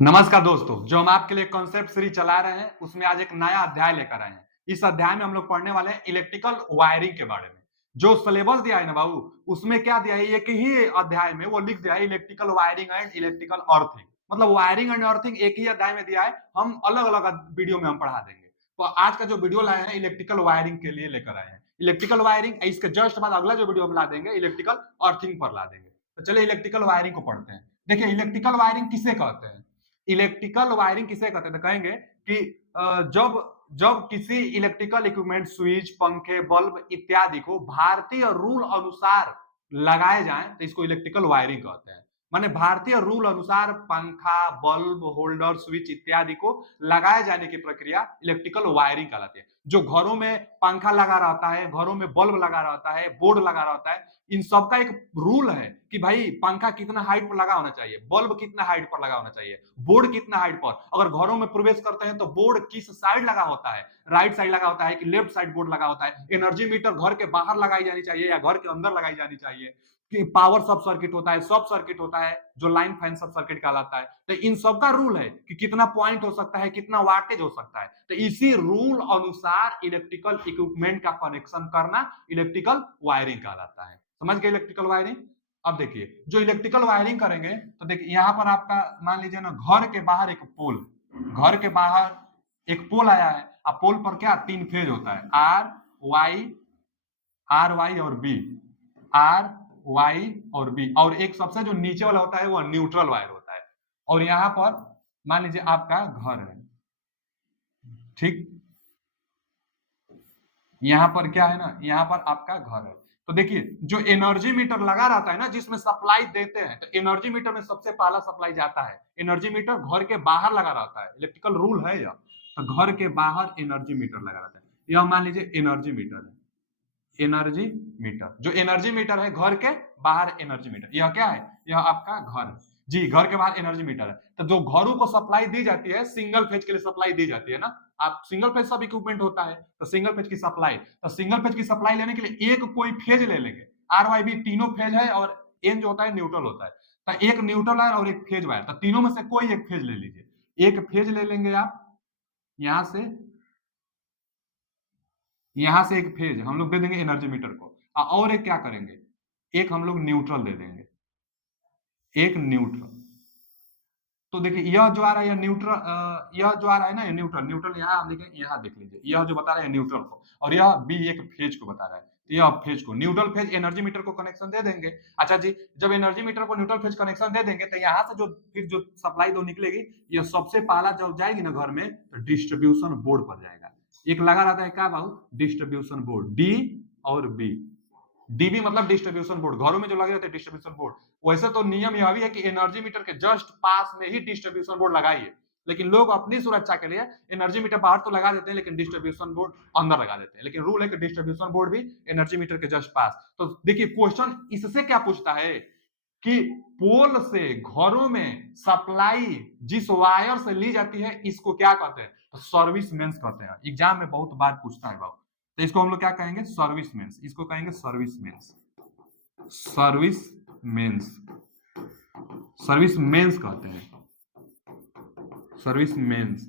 नमस्कार दोस्तों, जो हम आपके लिए कॉन्सेप्ट सीरीज चला रहे हैं उसमें आज एक नया अध्याय लेकर आए हैं। इस अध्याय में हम लोग पढ़ने वाले हैं इलेक्ट्रिकल वायरिंग के बारे में। जो सिलेबस दिया है ना बाबू, उसमें क्या दिया है, एक ही अध्याय में वो लिख दिया है electrical wiring and electrical earthing. मतलब वायरिंग एंड अर्थिंग एक ही अध्याय में दिया है, हम अलग अलग वीडियो में हम पढ़ा देंगे। तो आज का जो वीडियो लाए हैं इलेक्ट्रिकल वायरिंग के लिए लेकर आए हैं। इलेक्ट्रिकल वायरिंग, इसके जस्ट बाद अगला जो वीडियो हम ला देंगे इलेक्ट्रिकल अर्थिंग पर ला देंगे। तो चलिए इलेक्ट्रिकल वायरिंग को पढ़ते हैं। देखिए इलेक्ट्रिकल वायरिंग किसे कहते हैं, इलेक्ट्रिकल वायरिंग किसे कहते हैं, तो कहेंगे कि जब जब किसी इलेक्ट्रिकल इक्विपमेंट स्विच, पंखे, बल्ब इत्यादि को भारतीय रूल अनुसार लगाए जाएं तो इसको इलेक्ट्रिकल वायरिंग कहते हैं। माने भारतीय रूल अनुसार पंखा, बल्ब, होल्डर, स्विच इत्यादि को लगाए जाने की प्रक्रिया इलेक्ट्रिकल वायरिंग कहलाती है। जो घरों में पंखा लगा रहता है, घरों में बल्ब लगा रहता है, बोर्ड लगा रहता है, इन सबका एक रूल है कि भाई पंखा कितना हाइट पर लगा होना चाहिए, बल्ब कितना हाइट पर लगा होना चाहिए, बोर्ड कितना हाइट पर। अगर घरों में प्रवेश करते हैं तो बोर्ड किस साइड लगा होता है, राइट साइड लगा होता है कि लेफ्ट साइड बोर्ड लगा होता है। एनर्जी मीटर घर के बाहर लगाई जानी चाहिए या घर के अंदर लगाई जानी चाहिए। कि पावर सब सर्किट होता है, सब सर्किट होता है, जो लाइन फैन सब सर्किट कहलाता है। तो इन सब का रूल है कि कितना पॉइंट हो सकता है, कितना वाटेज हो सकता है। तो इसी रूल अनुसार इलेक्ट्रिकल इक्विपमेंट का कनेक्शन करना इलेक्ट्रिकल वायरिंग कहलाता है। समझ गए इलेक्ट्रिकल वायरिंग। अब देखिए जो इलेक्ट्रिकल वायरिंग करेंगे तो देखिए यहां पर आपका मान लीजिए ना, घर के बाहर एक पोल, घर के बाहर एक पोल आया है। अब पोल पर क्या तीन फेज होता है, आर वाई और बी, आर वाई और बी, और एक सबसे जो नीचे वाला होता है वो न्यूट्रल वायर होता है। और यहां पर मान लीजिए आपका घर है, ठीक। यहां पर क्या है ना, यहां पर आपका घर है। तो देखिए जो एनर्जी मीटर लगा रहता है ना, जिसमें सप्लाई देते हैं, तो एनर्जी मीटर में सबसे पहला सप्लाई जाता है। एनर्जी मीटर घर के बाहर लगा रहता है, इलेक्ट्रिकल रूल है यह। तो घर के बाहर एनर्जी मीटर लगा रहता है। यह मान लीजिए एनर्जी मीटर है, एनर्जी मीटर, जो एनर्जी मीटर है घर के बाहर एनर्जी मीटर, यह क्या है, यह आपका घर है। जी, घर के बाहर एनर्जी मीटर है। तो जो घरों को सप्लाई दी जाती है, सिंगल फेज के लिए सप्लाई दी जाती है ना, आप सिंगल फेज सब इक्विपमेंट होता है तो सिंगल फेज की सप्लाई, तो सिंगल फेज की सप्लाई लेने के लिए एक कोई फेज ले लेंगे। आर वाई बी तीनों फेज है और एन जो होता है न्यूट्रल होता है। तो एक न्यूट्रल वायर और एक फेज वायर, तो तीनों में से कोई एक फेज ले लीजिए। एक फेज ले लेंगे आप, यहां से, यहां से एक फेज हम लोग दे देंगे एनर्जी मीटर को। और एक क्या करेंगे, एक हम लोग न्यूट्रल दे देंगे, एक न्यूट्रल। तो देखिए यह जो आ रहा है यह न्यूट्रल, यह जो आ रहा है ना ये न्यूट्रल, न्यूट्रल यहाँ आप देखें, यहाँ देख लीजिए, यह जो बता रहा है न्यूट्रल को, और यह बी एक फेज को बता रहा है। तो यह फेज को, न्यूट्रल फेज एनर्जी मीटर को कनेक्शन दे देंगे। अच्छा जी, जब एनर्जी मीटर को न्यूट्रल फेज कनेक्शन दे देंगे तो यहाँ से जो फिर जो सप्लाई दो निकलेगी, यह सबसे पहला जब जाएगी ना घर में तो डिस्ट्रीब्यूशन बोर्ड पर जाएगा। एक लगा रहता है क्या बाबू, डिस्ट्रीब्यूशन बोर्ड, डी और बी। डीबी मतलब डिस्ट्रीब्यूशन बोर्ड, घरों में जो लगे रहते हैं डिस्ट्रीब्यूशन बोर्ड। वैसे तो नियम यह भी है कि एनर्जी मीटर के जस्ट पास में ही डिस्ट्रीब्यूशन बोर्ड लगाइए, लेकिन लोग अपनी सुरक्षा के लिए एनर्जी मीटर बाहर तो लगा देते हैं लेकिन डिस्ट्रीब्यूशन बोर्ड अंदर लगा देते हैं। लेकिन रूल है कि डिस्ट्रीब्यूशन बोर्ड भी एनर्जी मीटर के जस्ट पास। तो देखिए क्वेश्चन इससे क्या पूछता है कि पोल से घरों में सप्लाई जिस वायर से ली जाती है इसको क्या कहते हैं, तो सर्विस मेंस कहते हैं। एग्जाम में बहुत बार पूछता है बाबू। तो इसको हम लोग क्या कहेंगे, सर्विस मेंस, इसको कहेंगे service mains, service mains, service mains कहते हैं, सर्विस मेंस।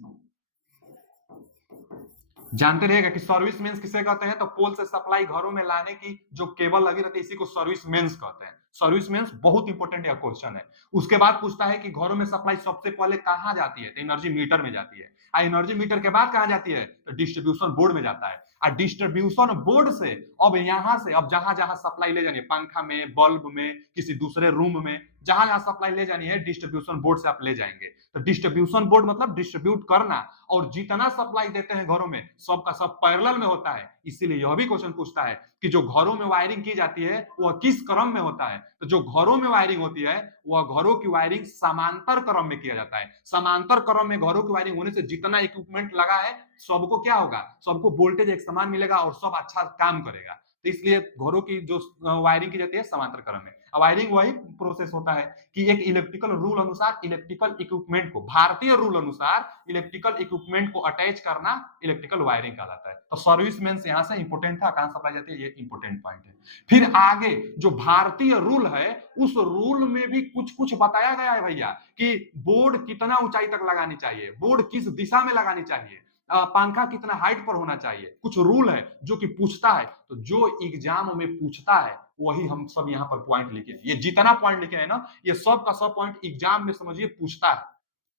जानते रहेगा कि सर्विस मेंस किसे कहते हैं, तो पोल से सप्लाई घरों में लाने की जो केबल लगी रहती है इसी को सर्विस मेंस कहते हैं। सर्विस मेंस बहुत इंपॉर्टेंट यह क्वेश्चन है। उसके बाद पूछता है कि घरों में सप्लाई सबसे पहले कहां जाती है, तो एनर्जी मीटर में जाती है। एनर्जी मीटर के बाद कहां जाती है, तो डिस्ट्रीब्यूशन बोर्ड में जाता है। और डिस्ट्रीब्यूशन बोर्ड से अब यहां से, अब जहां जहां सप्लाई ले जानी है, पंखा में, बल्ब में, किसी दूसरे रूम में, जहां जहां सप्लाई ले जानी है डिस्ट्रीब्यूशन बोर्ड से आप ले जाएंगे। तो डिस्ट्रीब्यूशन बोर्ड मतलब डिस्ट्रीब्यूट करना, और जितना सप्लाई देते हैं घरों में सबका सब पैरेलल में होता है। इसीलिए यह भी क्वेश्चन पूछता है कि जो घरों में वायरिंग की जाती है वह किस क्रम में होता है। तो जो घरों में वायरिंग होती है वह घरों की वायरिंग समांतर क्रम में किया जाता है। समांतर क्रम में घरों की वायरिंग होने से जितना इक्विपमेंट लगा है सबको क्या होगा, सबको वोल्टेज एक समान मिलेगा और सब अच्छा काम करेगा। तो इसलिए घरों की जो वायरिंग की जाती है समांतर क्रम में। वायरिंग वही प्रोसेस होता है कि एक इलेक्ट्रिकल रूल अनुसार इलेक्ट्रिकल इक्विपमेंट को, भारतीय रूल अनुसार इलेक्ट्रिकल इक्विपमेंट को अटैच करना इलेक्ट्रिकल वायरिंग कहलाता है। तो सर्विस मेंस यहां से इंपोर्टेंट था, कहां सप्लाई जाती है, ये इंपोर्टेंट पॉइंट है। फिर आगे जो भारतीय रूल है उस रूल में भी कुछ कुछ बताया गया है भैया कि बोर्ड कितना ऊंचाई तक लगानी चाहिए, बोर्ड किस दिशा में लगानी चाहिए, पंखा कितना हाइट पर होना चाहिए, कुछ रूल है जो कि पूछता है। तो जो एग्जाम में पूछता है वही हम सब यहाँ पर पॉइंट लिखे हैं। ये जितना पॉइंट लिखे हैं ना, ये सब का सब पॉइंट एग्जाम में समझिए पूछता है।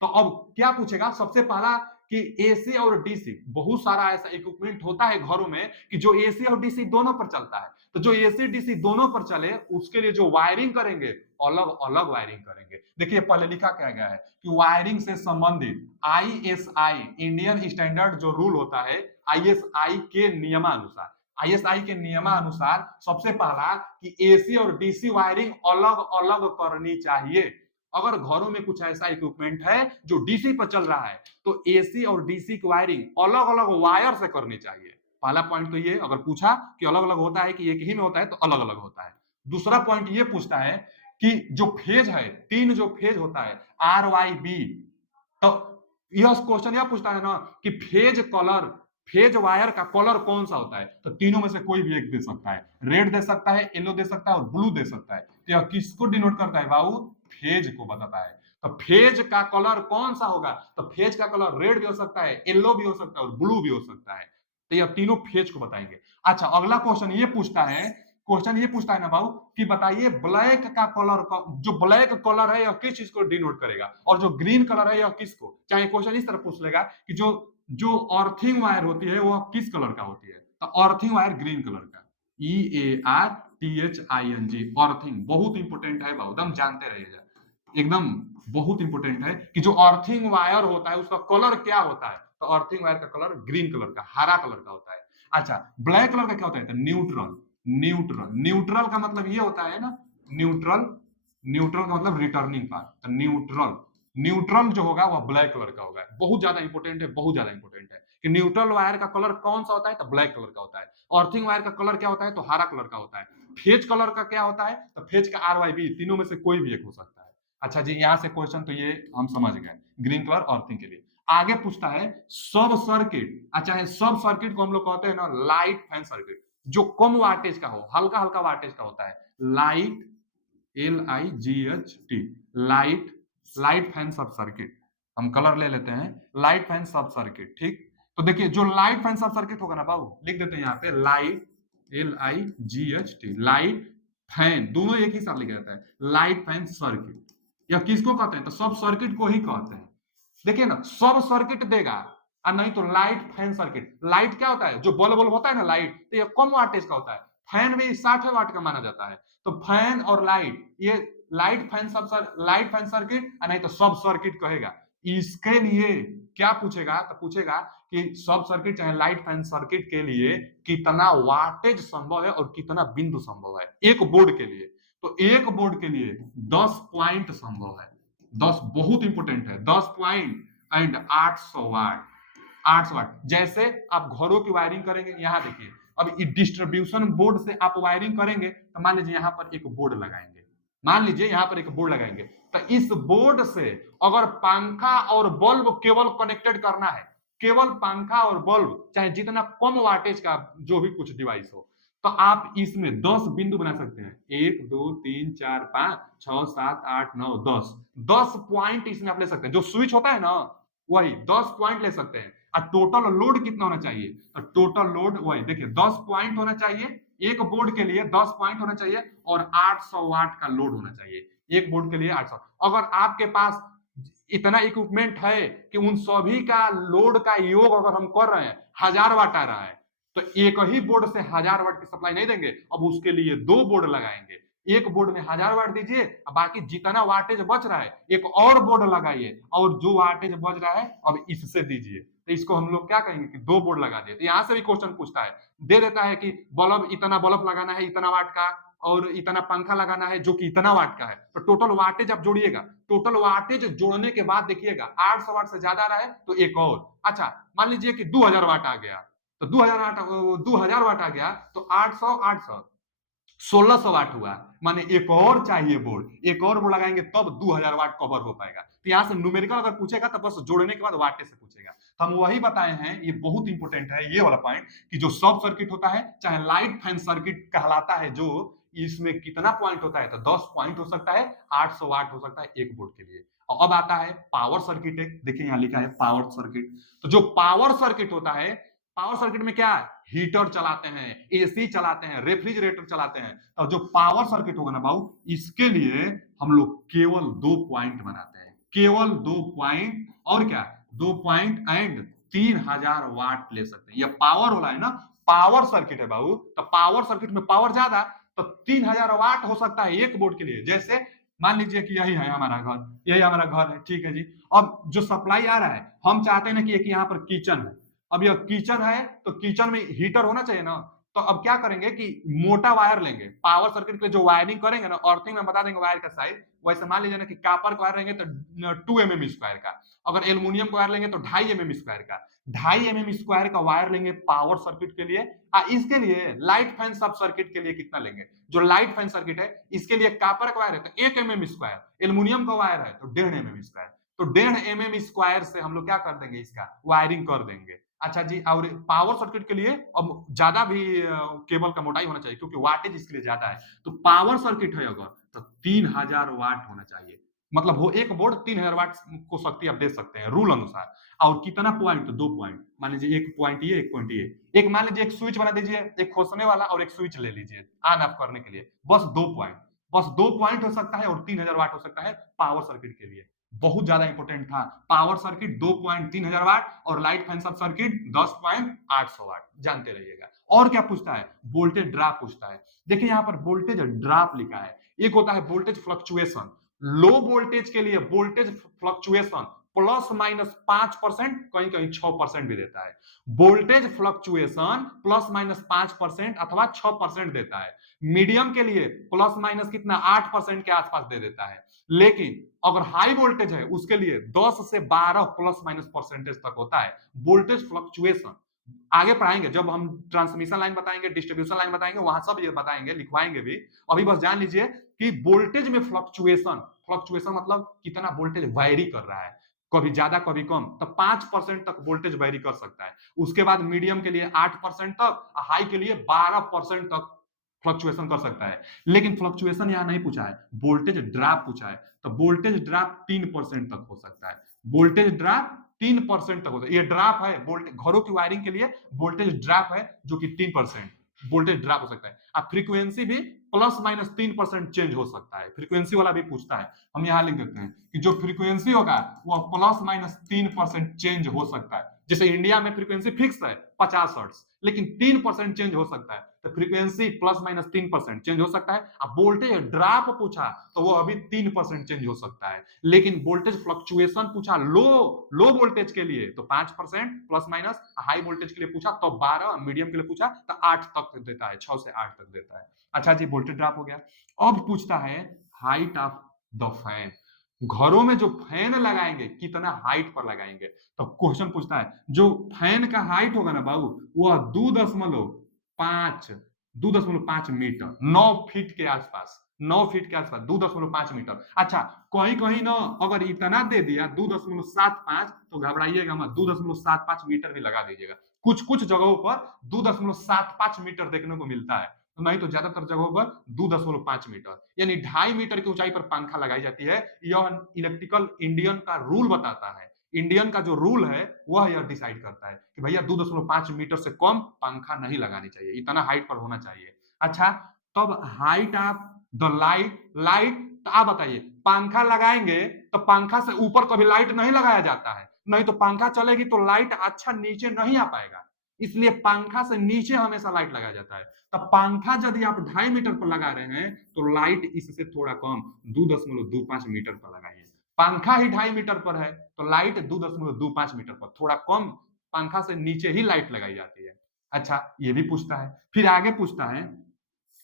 तो अब क्या पूछेगा, सबसे पहला कि एसी और डीसी, बहुत सारा ऐसा इक्विपमेंट होता है घरों में कि जो एसी और डीसी दोनों पर चलता है। तो जो एसी डीसी दोनों पर चले उसके लिए जो वायरिंग करेंगे अलग अलग वायरिंग करेंगे। देखिए पहले लिखा क्या गया है कि वायरिंग से संबंधित आईएसआई इंडियन स्टैंडर्ड जो रूल होता है, आईएसआई के नियमानुसार, आईएसआई के नियमानुसार सबसे पहला कि एसी और डीसी वायरिंग अलग अलग करनी चाहिए। अगर घरों में कुछ ऐसा इक्विपमेंट है जो डीसी पर चल रहा है तो एसी और डीसी की वायरिंग अलग अलग वायर से करनी चाहिए। पहला पॉइंट तो ये, अगर पूछा कि अलग अलग होता है कि एक ही में होता है तो अलग अलग होता है। दूसरा पॉइंट ये पूछता है कि जो फेज है, तीन जो फेज होता है आर वाई बी, तो यह क्वेश्चन यह पूछता है ना कि फेज कलर, फेज वायर का कलर कौन सा होता है, तो तीनों में से कोई भी एक दे सकता है, रेड दे सकता है, येलो दे सकता है और ब्लू दे सकता है। तो यह किसको डिनोट करता है बाबू, फेज को बताता है। तो फेज का कलर कौन सा होगा, तो फेज का कलर रेड भी हो सकता है, येलो भी हो सकता है और ब्लू भी हो सकता है। तो यह तीनों फेज को बताएंगे। अच्छा अगला क्वेश्चन ये पूछता है, क्वेश्चन ये पूछता है ना बाबू कि बताइए ब्लैक का कलर का, जो ब्लैक कलर है यह किस चीज को डिनोट करेगा, और जो ग्रीन कलर है यह किसको, चाहे क्वेश्चन इस तरह पूछ लेगा कि जो जो अर्थिंग वायर होती है वह किस कलर का होती है, तो अर्थिंग वायर ग्रीन कलर का, EARTHING, अर्थिंग बहुत इंपोर्टेंट है बाबू, एकदम जानते रहिएगा, एकदम बहुत इंपोर्टेंट है कि जो अर्थिंग वायर होता है उसका कलर क्या होता है, तो अर्थिंग वायर का कलर ग्रीन कलर का, हरा कलर का होता है। अच्छा ब्लैक कलर का क्या होता है, तो न्यूट्रल, न्यूट्रल, न्यूट्रल का मतलब ये होता है ना, न्यूट्रल, न्यूट्रल का मतलब रिटर्निंग पार्ट, तो न्यूट्रल, न्यूट्रल जो होगा वह ब्लैक कलर का होगा। बहुत ज्यादा इंपोर्टेंट है, बहुत ज्यादा इंपोर्टेंट है कि न्यूट्रल वायर का कलर कौन सा होता है, तो ब्लैक कलर का होता है। अर्थिंग वायर का कलर क्या होता है, तो हरा कलर का होता है। फेज कलर का क्या होता है, तो फेज का RYB, तीनों में से कोई भी एक हो सकता है। अच्छा जी यहाँ से क्वेश्चन तो ये हम समझ गए, ग्रीन कलर अर्थिंग के लिए। आगे पूछता है सब सर्किट, अच्छा है सब सर्किट को हम लोग कहते हैं ना लाइट फैन सर्किट, जो कम वाटेज का हो, हल्का हल्का वाटेज का होता है, light, LIGHT, light, light fan सब सर्किट, हम कलर ले लेते हैं लाइट फैन सब सर्किट, ठीक। तो देखिए जो लाइट फैन सब सर्किट होगा ना बाबू, लिख देते हैं यहाँ पे लाइट, LIGHT, लाइट फैन, दोनों एक ही साथ लिखा जाता है, लाइट फैन सर्किट, यह किसको कहते हैं, तो सब सर्किट को ही कहते हैं। देखिए ना सब सर्किट देगा, और नहीं तो लाइट फैन सर्किट, लाइट क्या होता है, जो बल्ब बल्ब होता है ना लाइट, तो ये कम वाटेज का होता है, फैन भी 60 वाट का माना जाता है। तो फैन और लाइट, ये लाइट फैन सब, लाइट फैन सर्किट, नहीं तो सब सर्किट कहेगा। इसके लिए क्या पूछेगा, तो पूछेगा कि सब सर्किट चाहे लाइट फैन सर्किट के लिए कितना वाटेज संभव है और कितना बिंदु संभव है एक बोर्ड के लिए, तो एक बोर्ड के लिए 10 पॉइंट संभव है, 10 बहुत इंपोर्टेंट है, 10 पॉइंट एंड 800 वाट, 800 वाट। जैसे आप घरों की वायरिंग करेंगे, यहां देखिए अब डिस्ट्रीब्यूशन बोर्ड से आप वायरिंग करेंगे, तो मान लीजिए यहां पर एक बोर्ड लगाएंगे, मान लीजिए यहां पर एक बोर्ड लगाएंगे, तो इस बोर्ड से अगर पंखा और बल्ब केवल कनेक्टेड करना है, केवल पंखा और बल्ब, चाहे जितना कम वाटेज का जो भी कुछ डिवाइस हो, तो आप इसमें 10 बिंदु बना सकते हैं, 1 2 3 4 5 6 7 8 9 10, 10 पॉइंट इसमें आप ले सकते हैं, जो स्विच होता है ना वही 10 पॉइंट ले सकते हैं। और टोटल लोड कितना होना चाहिए, तो टोटल लोड वही देखिए 10 पॉइंट होना चाहिए, एक बोर्ड के लिए 10 पॉइंट होना चाहिए और 800 वाट का लोड होना चाहिए, एक बोर्ड के लिए 800। अगर आपके पास इतना इक्विपमेंट है कि उन सभी का लोड का योग अगर हम कर रहे हैं 1000 वाट आ रहा है, तो एक ही बोर्ड से 1000 वाट की सप्लाई नहीं देंगे, अब उसके लिए 2 बोर्ड लगाएंगे, एक बोर्ड में 1000 वाट दीजिए, बाकी जितना वाटेज बच रहा है एक और बोर्ड लगाइए, और जो वाटेज बच रहा है अब इससे दीजिए, तो इसको हम लोग क्या कहेंगे कि 2 बोर्ड लगा दिए। तो यहां से भी क्वेश्चन पूछता है, दे देता है कि बल्ब, इतना बल्ब लगाना है इतना वाट का, और इतना पंखा लगाना है जो कि इतना वाट का है, तो टोटल वाटेज आप जोड़िएगा, टोटल वाटेज जोड़ने के बाद देखिएगा 800 वाट से ज्यादा रहे तो एक और, अच्छा मान लीजिए कि 2000 वाट आ गया, तो 2000 वाट आ गया, तो 800 1600 वाट हुआ। माने एक और चाहिए बोर्ड, एक और बोर्ड लगाएंगे तब 2000 वाट कवर हो पाएगा। तो यहाँ से न्यूमेरिकल अगर पूछेगा तो बस जोड़ने के बाद वाटे से पूछेगा। हम वही बताए हैं, ये बहुत इंपॉर्टेंट है ये वाला पॉइंट, कि जो सब सर्किट होता है, चाहे लाइट फैन सर्किट कहलाता है, जो इसमें कितना पॉइंट होता है, तो 10 पॉइंट हो सकता है, 800 वाट हो सकता है एक बोर्ड के लिए। और अब आता है पावर सर्किट। एक देखिए यहाँ लिखा है पावर सर्किट। तो जो पावर सर्किट होता है, पावर सर्किट में क्या है, हीटर चलाते हैं, एसी चलाते हैं, रेफ्रिजरेटर चलाते हैं। और जो पावर सर्किट होगा ना बाबू, इसके लिए हम लोग केवल 2 पॉइंट बनाते हैं, केवल 2 पॉइंट। और क्या, 2 पॉइंट एंड 3000 वाट ले सकते हैं। ये पावर वाला है ना, पावर सर्किट है बाबू। तो पावर सर्किट में पावर ज्यादा, तो 3000 वाट हो सकता है एक बोर्ड के लिए। जैसे मान लीजिए कि यही है हमारा घर, यही हमारा घर है, ठीक है जी। अब जो सप्लाई आ रहा है, हम चाहते हैं ना कि एक यहाँ पर किचन है। अब यह किचन है, तो किचन में हीटर होना चाहिए ना। तो अब क्या करेंगे कि मोटा वायर लेंगे, पावर सर्किट के जो वायरिंग करेंगे ना, अर्थिंग में बता देंगे वायर का साइज। वैसे मान लीजिए ना कि कापर का वायर लेंगे तो 2 mm स्क्वायर का, अगर एल्यूमिनियम का वायर लेंगे तो 2.5 mm स्क्वायर का, 2.5 mm स्क्वायर का वायर लेंगे पावर सर्किट के लिए। इसके लिए लाइट फैन सब सर्किट के लिए कितना लेंगे, जो लाइट फैन सर्किट है इसके लिए कापर का वायर है तो 1 mm स्क्वायर, एल्यूमिनियम का वायर है तो 1.5 mm स्क्वायर। तो 1.5 mm स्क्वायर से हम लोग क्या कर देंगे, इसका वायरिंग कर देंगे। अच्छा जी, और पावर सर्किट के लिए अब ज्यादा भी केबल का मोटाई होना चाहिए, क्योंकि वाटेज इसके लिए ज्यादा है। तो पावर सर्किट है अगर, तो 3000 वाट होना चाहिए। मतलब वो एक बोर्ड 3000 वाट को शक्ति आप दे सकते हैं रूल अनुसार। और कितना पॉइंट, 2 पॉइंट। मान लीजिए एक पॉइंट ये, एक पॉइंट ये, एक मान लीजिए एक स्विच बना दीजिए, एक खोसने वाला और एक स्विच ले लीजिए ऑन ऑफ करने के लिए, बस 2 पॉइंट। बस 2 पॉइंट हो सकता है और 3000 वाट हो सकता है पावर सर्किट के लिए। बहुत ज्यादा इंपॉर्टेंट था। पावर सर्किट 2.3000 वाट और लाइट फैन सब सर्किट 10.800 वाट, जानते रहिएगा। और क्या पूछता है, वोल्टेज ड्रॉप पूछता है। देखिए यहाँ पर वोल्टेज ड्रॉप लिखा है, एक होता है वोल्टेज फ्लक्चुएशन। लो वोल्टेज के लिए वोल्टेज फ्लक्चुएशन ±5%, कहीं कहीं 6% भी देता है। वोल्टेज फ्लक्चुएशन ±5% अथवा 6% देता है। मीडियम के लिए प्लस माइनस कितना, 8% के आसपास दे देता है। लेकिन अगर हाई वोल्टेज है उसके लिए 10 से 12 प्लस माइनस परसेंटेज तक होता है वोल्टेज फ्लक्चुएशन। आगे पढ़ाएंगे, जब हम ट्रांसमिशन लाइन बताएंगे, डिस्ट्रीब्यूशन लाइन बताएंगे, वहां सब ये बताएंगे, लिखवाएंगे भी। अभी बस जान लीजिए कि वोल्टेज में फ्लक्चुएशन, फ्लक्चुएशन मतलब कितना वोल्टेज वैरी कर रहा है, कभी ज्यादा कभी कम, तो 5% तक वोल्टेज वैरी कर सकता है। उसके बाद मीडियम के लिए 8% तक, हाई के लिए 12% तक फ्लक्चुएशन कर सकता है। लेकिन फ्लक्चुएशन यहां नहीं पूछा है, वोल्टेज ड्रॉप पूछा है। तो वोल्टेज ड्रॉप 3% तक हो सकता है। वोल्टेज ड्रॉप 3% तक होता है। ये ड्रॉप है वोल्टेज, घरों की वायरिंग के लिए वोल्टेज ड्रॉप है जो कि 3% वोल्टेज ड्रॉप हो सकता है। अब फ्रीक्वेंसी भी ±3% चेंज हो सकता है, फ्रीक्वेंसी वाला भी पूछता है। हम यहाँ लिख देते हैं कि जो फ्रीक्वेंसी होगा वो ±3% चेंज हो सकता है। जैसे इंडिया में फ्रीक्वेंसी फिक्स है 50 हर्ट्ज, लेकिन 3% चेंज हो सकता है। तो फ्रीक्वेंसी ±3% चेंज हो सकता है। अब वोल्टेज ड्रॉप पूछा तो वो अभी 3% चेंज हो सकता है। लेकिन वोल्टेज फ्लक्चुएशन पूछा लो वोल्टेज के लिए तो 5% प्लस माइनस, हाई वोल्टेज के लिए पूछा तो 12, मीडियम के लिए पूछा तो 8 तक देता है, 6 से 8 तक देता है। अच्छा जी, वोल्टेज ड्रॉप हो गया। अब पूछता है हाइट ऑफ द फैन। घरों में जो फैन लगाएंगे कितना हाइट पर लगाएंगे। तो क्वेश्चन पूछता है जो फैन का हाइट होगा ना बाबू, वह 2.5 मीटर, 9 फीट के आसपास, 9 फीट के आसपास 2.5 मीटर। अच्छा, कहीं कहीं ना अगर इतना दे दिया 2.75, तो घबराइएगा मत, 2.75 मीटर भी लगा दीजिएगा। कुछ कुछ जगहों पर 2.75 मीटर देखने को मिलता है, नहीं तो ज्यादातर जगहों पर 2.5 मीटर, यानी 2.5 मीटर की ऊंचाई पर पंखा लगाई जाती है। यह इलेक्ट्रिकल इंडियन का रूल बताता है। इंडियन का जो रूल है वह यह डिसाइड करता है कि भैया 2.5 मीटर से कम पंखा नहीं लगानी चाहिए, इतना हाइट पर होना चाहिए। अच्छा, तब हाइट ऑफ द लाइट तो आप बताइए, पंखा लगाएंगे तो पंखा से ऊपर कभी लाइट नहीं लगाया जाता है, नहीं तो पंखा चलेगी तो लाइट अच्छा नीचे नहीं आ पाएगा, इसलिए पंखा से नीचे हमेशा लाइट लगाया जाता है। तब पंखा यदि आप 2.5 मीटर पर लगा रहे हैं तो लाइट इससे थोड़ा कम 2.25 मीटर पर लगाइए। पंखा ही 2.5 मीटर पर है तो लाइट 2.25 मीटर पर, थोड़ा कम पंखा से नीचे ही लाइट लगाई जाती है। अच्छा, ये भी पूछता है। फिर आगे पूछता है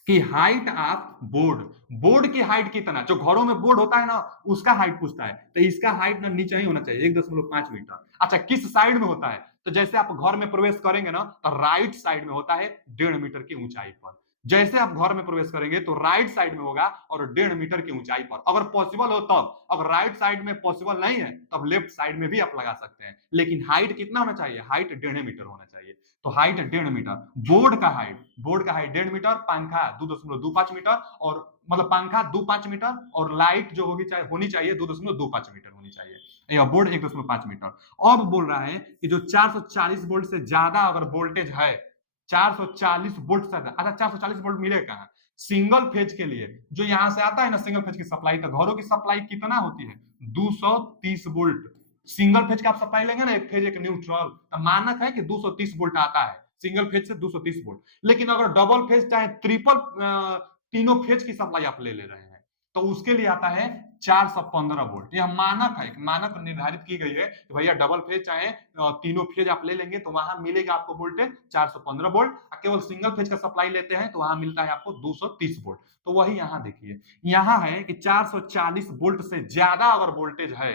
कि हाइट ऑफ बोर्ड, बोर्ड की हाइट कितना, जो घरों में बोर्ड होता है ना उसका हाइट पूछता है। तो इसका हाइट ना नीचे ही होना चाहिए 1.5 मीटर। अच्छा, किस साइड में होता है, तो जैसे आप घर में प्रवेश करेंगे ना, तो राइट साइड में होता है 1.5 मीटर की ऊंचाई पर। जैसे आप घर में प्रवेश करेंगे तो राइट साइड में होगा और 1.5 मीटर की ऊंचाई पर। अगर पॉसिबल हो तब, अगर राइट साइड में पॉसिबल नहीं है तब लेफ्ट साइड में भी आप लगा सकते हैं। लेकिन हाइट कितना होना चाहिए? हाइट 1.5 मीटर होना चाहिए। तो हाइट 1.5 मीटर। बोर्ड का हाइट 1.5 मीटर, पंखा 2.25 मीटर, और मतलब पंखा 2.5 मीटर, और लाइट जो होनी चाहिए 2.25 मीटर होनी चाहिए। यह बोर्ड 1.5 मीटर। अब बोल रहा है कि जो 440 वोल्ट से ज्यादा अगर वोल्टेज है, 440 वोल्ट से, अच्छा 440 वोल्ट मिले कहां? सिंगल फेज के लिए जो यहां से आता है ना, सिंगल फेज की सप्लाई, तो घरों की सप्लाई कितना होती है? 230 वोल्ट। सिंगल फेज का आप सप्लाई लेंगे ना, एक फेज एक न्यूट्रल, तो मानक है कि 230 वोल्ट आता है सिंगल फेज से, 230 वोल्ट। लेकिन अगर डबल फेज चाहे ट्रिपल, तीनों फेज की सप्लाई आप ले रहे हैं, तो उसके लिए आता है 415 वोल्ट। यह मानक है, मानक निर्धारित की गई है कि भैया डबल फेज चाहे तीनों फेज आप ले लेंगे तो वहां मिलेगा आपको वोल्टेज 415 वोल्ट। केवल सिंगल फेज का सप्लाई लेते हैं तो वहां मिलता है आपको 230 वोल्ट। तो वही यहां देखिए, यहां है कि 440 वोल्ट से ज्यादा अगर वोल्टेज है,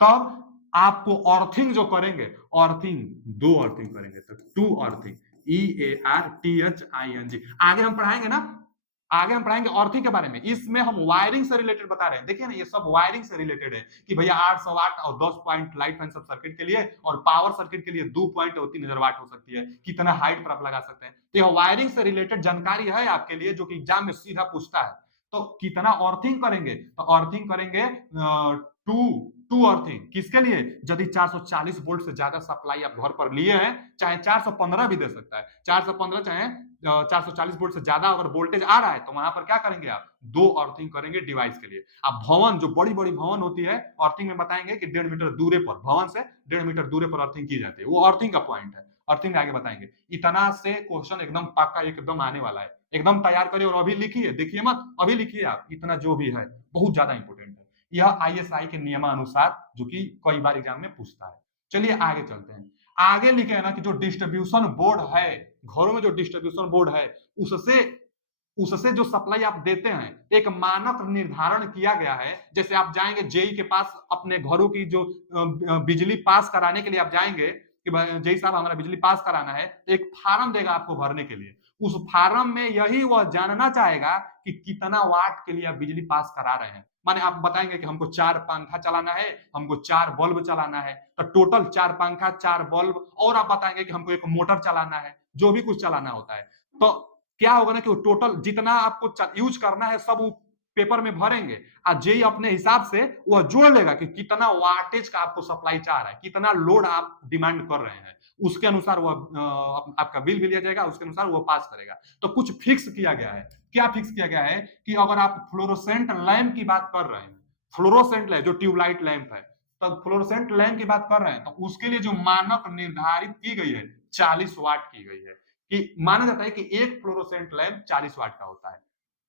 तब आपको अर्थिंग जो करेंगे, अर्थिंग, दो अर्थिंग करेंगे, तो टू अर्थिंग, EARTHING। आगे हम पढ़ाएंगे ना, आगे हम पढ़ाएंगे अर्थिंग के बारे में। इसमें हम वायरिंग से रिलेटेड बता रहे हैं। देखिए ना, ये सब वायरिंग से रिलेटेड है कि भैया 800 वाट और 10 पॉइंट लाइट फैन सब सर्किट के लिए, और पावर सर्किट के लिए 2 पॉइंट और 3000 वाट हो सकती है, कितना हाइट पर आप लगा सकते हैं। तो यह वायरिंग से रिलेटेड जानकारी है आपके लिए, जो कि एग्जाम में सीधा पूछता है। तो कितना अर्थिंग करेंगे? तो अर्थिंग करेंगे टू टू अर्थिंग। किसके लिए? यदि 440 वोल्ट से ज्यादा सप्लाई आप घर पर लिए हैं, चाहे 415 भी दे सकता है, 415 चाहे 440 वोल्ट से ज्यादा अगर वोल्टेज आ रहा है, तो वहां पर क्या करेंगे आप? दो अर्थिंग करेंगे डिवाइस के लिए। अब भवन, जो बड़ी बड़ी भवन होती है, अर्थिंग में बताएंगे कि 1.5 मीटर दूरी पर, भवन से 1.5 मीटर दूरी पर अर्थिंग की जाती है। वो अर्थिंग का पॉइंट है, अर्थिंग आगे बताएंगे। इतना से क्वेश्चन एकदम पक्का एकदम आने वाला है। एकदम तैयार करिए और अभी लिखिए, देखिए मत, अभी लिखिए आप। इतना जो भी है बहुत ज्यादा इंपॉर्टेंट है। यह ISI के नियमानुसार, जो कि कई बार एग्जाम में पूछता है। चलिए आगे चलते हैं। आगे लिखे है ना कि जो डिस्ट्रीब्यूशन बोर्ड है, घरों में जो डिस्ट्रीब्यूशन बोर्ड है, उससे उससे जो सप्लाई आप देते हैं, एक मानक निर्धारण किया गया है। जैसे आप जाएंगे जेई के पास, अपने घरों की जो बिजली पास कराने के लिए आप जाएंगे कि जेई साहब हमारा बिजली पास कराना है, तो एक फार्म देगा आपको भरने के लिए। उस फार्म में यही वह जानना चाहेगा कि कितना वाट के लिए आप बिजली पास करा रहे हैं। माने आप बताएंगे कि हमको 4 पंखा चलाना है, हमको 4 बल्ब चलाना है, तो टोटल 4 पंखा, 4 बल्ब, और आप बताएंगे कि हमको एक मोटर चलाना है, जो भी कुछ चलाना होता है। तो क्या होगा ना कि टोटल जितना आपको यूज करना है सब वो पेपर में भरेंगे, और जेई अपने हिसाब से वह जोड़ लेगा कि कितना वाटेज का आपको सप्लाई चाह रहा है, कितना लोड आप डिमांड कर रहे हैं, उसके अनुसार वह आपका बिल भी लिया जाएगा, उसके अनुसार वह पास करेगा। तो कुछ फिक्स किया गया है। क्या फिक्स किया गया है कि अगर आप फ्लोरोसेंट लैंप की बात कर रहे हैं, फ्लोरोसेंट लैंप जो ट्यूबलाइट लैंप है, तो फ्लोरोसेंट लैंप की बात कर रहे हैं, तो उसके लिए जो मानक निर्धारित की गई है 40 वाट की गई है, कि माना जाता है कि एक फ्लोरोसेंट लैंप 40 वाट का होता है।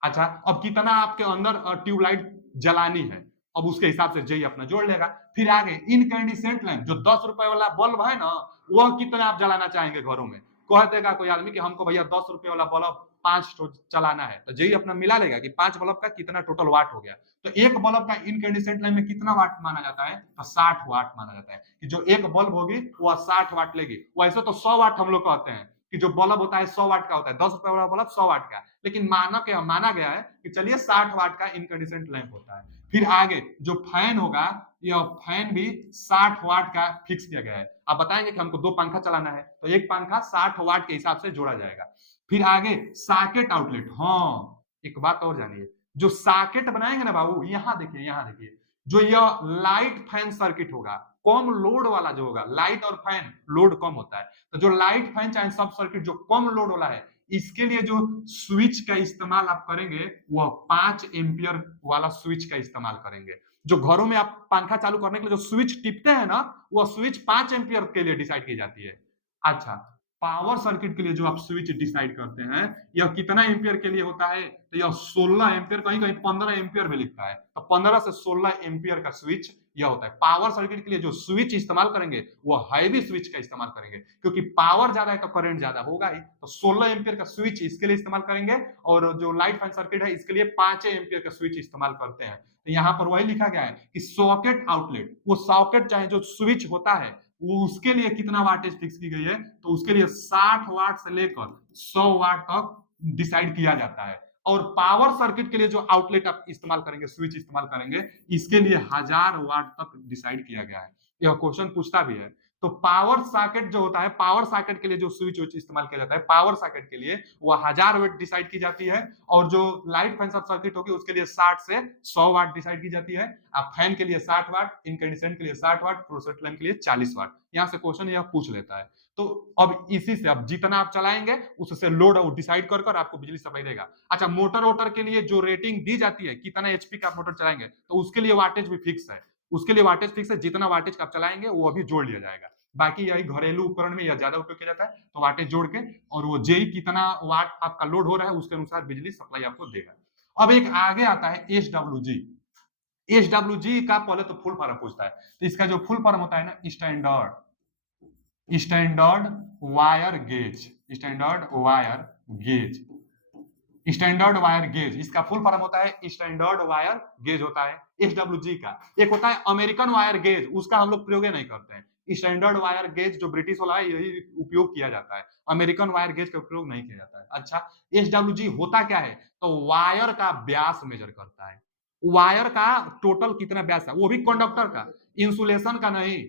अच्छा, अब कितना आपके अंदर ट्यूबलाइट जलानी है, अब उसके हिसाब से जेई अपना जोड़ लेगा। फिर आगे इनकैंडिसेंट लैंप, जो 10 रुपए वाला बल्ब है ना, वह कितना आप जलाना चाहेंगे घरों में? कह देगा कोई आदमी कि हमको भैया 10 रुपए वाला बल्ब 5 चलाना है, तो जेई अपना मिला लेगा कि 5 बल्ब का कितना टोटल वाट हो गया। तो एक बल्ब का इनकैंडिसेंट लैंप में कितना वाट माना जाता है? तो 60 वाट माना जाता है, कि जो एक बल्ब होगी वह 60 वाट लेगी। वैसे तो 100 वाट हम लोग कहते हैं कि जो बल्ब होता है 100 वाट का होता है, 10 रुपए वाला बल्ब 100 वाट का, लेकिन माना गया है कि चलिए 60 वाट का इनकैंडिसेंट लैंप होता है। फिर आगे जो फैन होगा, यह फैन भी 60 वाट का फिक्स किया गया है। आप बताएंगे कि हमको 2 पंखा चलाना है, तो एक पंखा 60 वाट के हिसाब से जोड़ा जाएगा। फिर आगे सॉकेट आउटलेट, हाँ एक बात और जानिए, जो सॉकेट बनाएंगे ना बाबू, यहां देखिए, यहां देखिए, जो यह लाइट फैन सर्किट होगा, कम लोड वाला जो होगा, लाइट और फैन लोड कम होता है, तो जो लाइट फैन चाहे सब सर्किट जो कम लोड वाला है, इसके लिए जो स्विच का इस्तेमाल आप करेंगे, वह 5 एम्पियर वाला स्विच का इस्तेमाल करेंगे। जो घरों में आप पंखा चालू करने के लिए जो स्विच टिपते हैं ना, वह स्विच 5 एम्पियर के लिए डिसाइड की जाती है। अच्छा, पावर सर्किट के लिए जो आप स्विच डिसाइड करते हैं, यह कितना एम्पियर के लिए होता है? तो यह 16 एम्पियर, कहीं कहीं 15 एम्पियर भी लिखता है, तो 15 से 16 एम्पियर का स्विच यह होता है। पावर सर्किट के लिए जो स्विच इस्तेमाल करेंगे, वो हैवी स्विच का इस्तेमाल करेंगे, क्योंकि पावर ज्यादा है तो करंट ज्यादा होगा ही। तो 16 एम्पियर का स्विच इसके लिए इस्तेमाल करेंगे, और जो लाइट फैन सर्किट है इसके लिए 5 एम्पियर का स्विच इस्तेमाल करते हैं। तो यहाँ पर वही लिखा गया है कि सॉकेट आउटलेट, वो सॉकेट चाहे जो स्विच होता है, वो उसके लिए कितना वाटेज फिक्स की गई है, तो उसके लिए 60 वाट से लेकर 100 वाट तक डिसाइड किया जाता है। और पावर सर्किट के लिए जो आउटलेट आप इस्तेमाल करेंगे, स्विच इस्तेमाल करेंगे, इसके लिए 1000 वाट तक डिसाइड किया गया है। यह क्वेश्चन पूछता भी है। तो पावर सॉकेट जो होता है, पावर सॉकेट के लिए जो स्विच इस्तेमाल किया जाता है पावर सॉकेट के लिए, वो 1000 वाट डिसाइड की जाती है। और जो लाइट फैन सब सर्किट होगी उसके लिए 60 से 100 वाट डिसाइड की जाती है। अब फैन के लिए 60 वाट, इनकैंडेसेंट के लिए 60 वाट, फ्लोरोसेंट लैंप के लिए 40 वाट। यहाँ से क्वेश्चन यह पूछ लेता है। तो अब इसी से अब जितना आप चलाएंगे उससे लोड डिसाइड कर कर आपको बिजली सप्लाई देगा। अच्छा, मोटर वोटर के लिए जो रेटिंग दी जाती है, कितना एचपी का मोटर चलाएंगे, तो उसके लिए वाटेज भी फिक्स है। उसके लिए वाटेज फिक्स है, जितना वाटेज आप चलाएंगे वो अभी जोड़ लिया जाएगा। बाकी यही घरेलू उपकरण में यह ज्यादा उपयोग किया जाता है, तो वाटेज जोड़ के और वो जेई कितना वाट आपका लोड हो रहा है उसके अनुसार बिजली सप्लाई आपको देगा। अब एक आगे आता है एसडब्ल्यूजी। एसडब्ल्यूजी का पहले तो फुल फॉर्म पूछता है, तो इसका जो फुल फॉर्म होता है ना, standard wire gauge, standard wire gauge, standard wire gauge, इसका फुल फॉर्म होता है स्टैंडर्ड वायर गेज होता है एसडब्ल्यूजी का। एक होता है अमेरिकन वायर गेज, उसका हम लोग प्रयोग नहीं करते हैं। स्टैंडर्ड वायर गेज जो ब्रिटिश वाला है यही उपयोग किया जाता है, अमेरिकन वायर गेज का उपयोग नहीं किया जाता है। अच्छा, एसडब्ल्यूजी होता क्या है, तो वायर का व्यास मेजर करता है। वायर का टोटल कितना व्यास है, वो भी कंडक्टर का, इंसुलेशन का नहीं,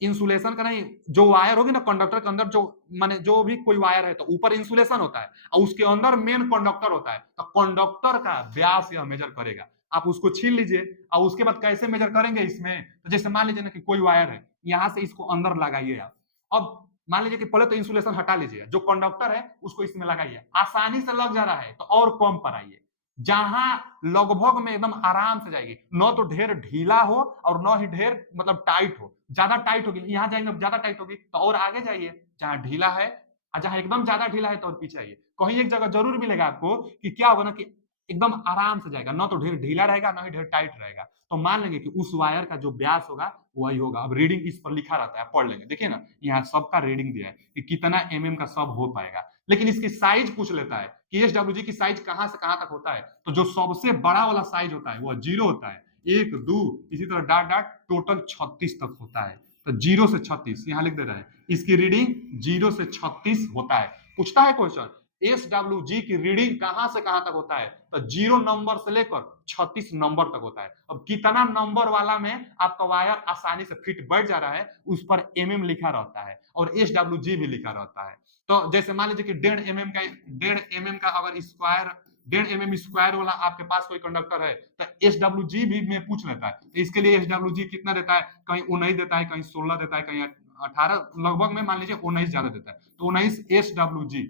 इंसुलेशन का नहीं। जो वायर होगी ना कंडक्टर के अंदर, जो माने जो भी कोई वायर है तो ऊपर इंसुलेशन होता है और उसके अंदर मेन कंडक्टर होता है, तो कंडक्टर का व्यास यह मेजर करेगा। आप उसको छीन लीजिए और उसके बाद कैसे मेजर करेंगे इसमें, तो जैसे मान लीजिए ना कि कोई वायर है, यहां से इसको अंदर लगाइए आप। अब मान लीजिए कि पहले तो इंसुलेशन हटा लीजिए, जो कंडक्टर है उसको इसमें लगाइए, आसानी से लग जा रहा है तो और कम पर आइए, जहां लगभग में एकदम आराम से जाएगी, न तो ढेर ढीला हो और न ही ढेर मतलब टाइट हो। ज्यादा टाइट होगी, यहां जाएंगे ज्यादा टाइट होगी तो और आगे जाइए, जहां ढीला है और जहां एकदम ज्यादा ढीला है तो और पीछे आइए। कहीं एक जगह जरूर मिलेगा आपको कि क्या होगा ना कि एकदम आराम से जाएगा, ना तो ढेर ढीला रहेगा ना ही ढेर टाइट रहेगा। तो मान लेंगे कि उस वायर का जो व्यास होगा वही होगा। अब रीडिंग इस पर लिखा रहता है, पढ़ लेंगे। देखिए ना, यहाँ सबका रीडिंग दिया है कि कितना एमएम का सब हो पाएगा, लेकिन इसकी साइज पूछ लेता है कि एसडब्ल्यूजी की साइज कहां से कहां तक होता है। तो जो सबसे बड़ा वाला साइज होता है वह 0 होता है, 1 2 इसी तरह डॉट डॉट टोटल 36 तक होता है। तो 0 से 36 यहां लिख दे रहे हैं, इसकी रीडिंग 0 से 36 होता है। पूछता है क्वेश्चन, एसडब्ल्यूजी की रीडिंग कहां से कहां तक होता है, तो 0 नंबर से लेकर 36 नंबर तक होता है। अब कितना नंबर वाला में आपका वायर आसानी से फिट बैठ जा रहा है उस पर एमएम लिखा रहता है और एसडब्ल्यूजी भी लिखा रहता है। तो जैसे मान लीजिए कि 1.5 mm का अगर स्क्वायर 1.5 mm स्क्वायर वाला आपके पास कोई कंडक्टर है, तो एसडब्ल्यूजी भी में पूछ लेता है। तो इसके लिए एसडब्ल्यूजी कितना देता है, कहीं 19 देता है, कहीं 16 देता है, कहीं 18, लगभग में मान लीजिए 19 ज्यादा देता है, तो 19 एसडब्ल्यूजी।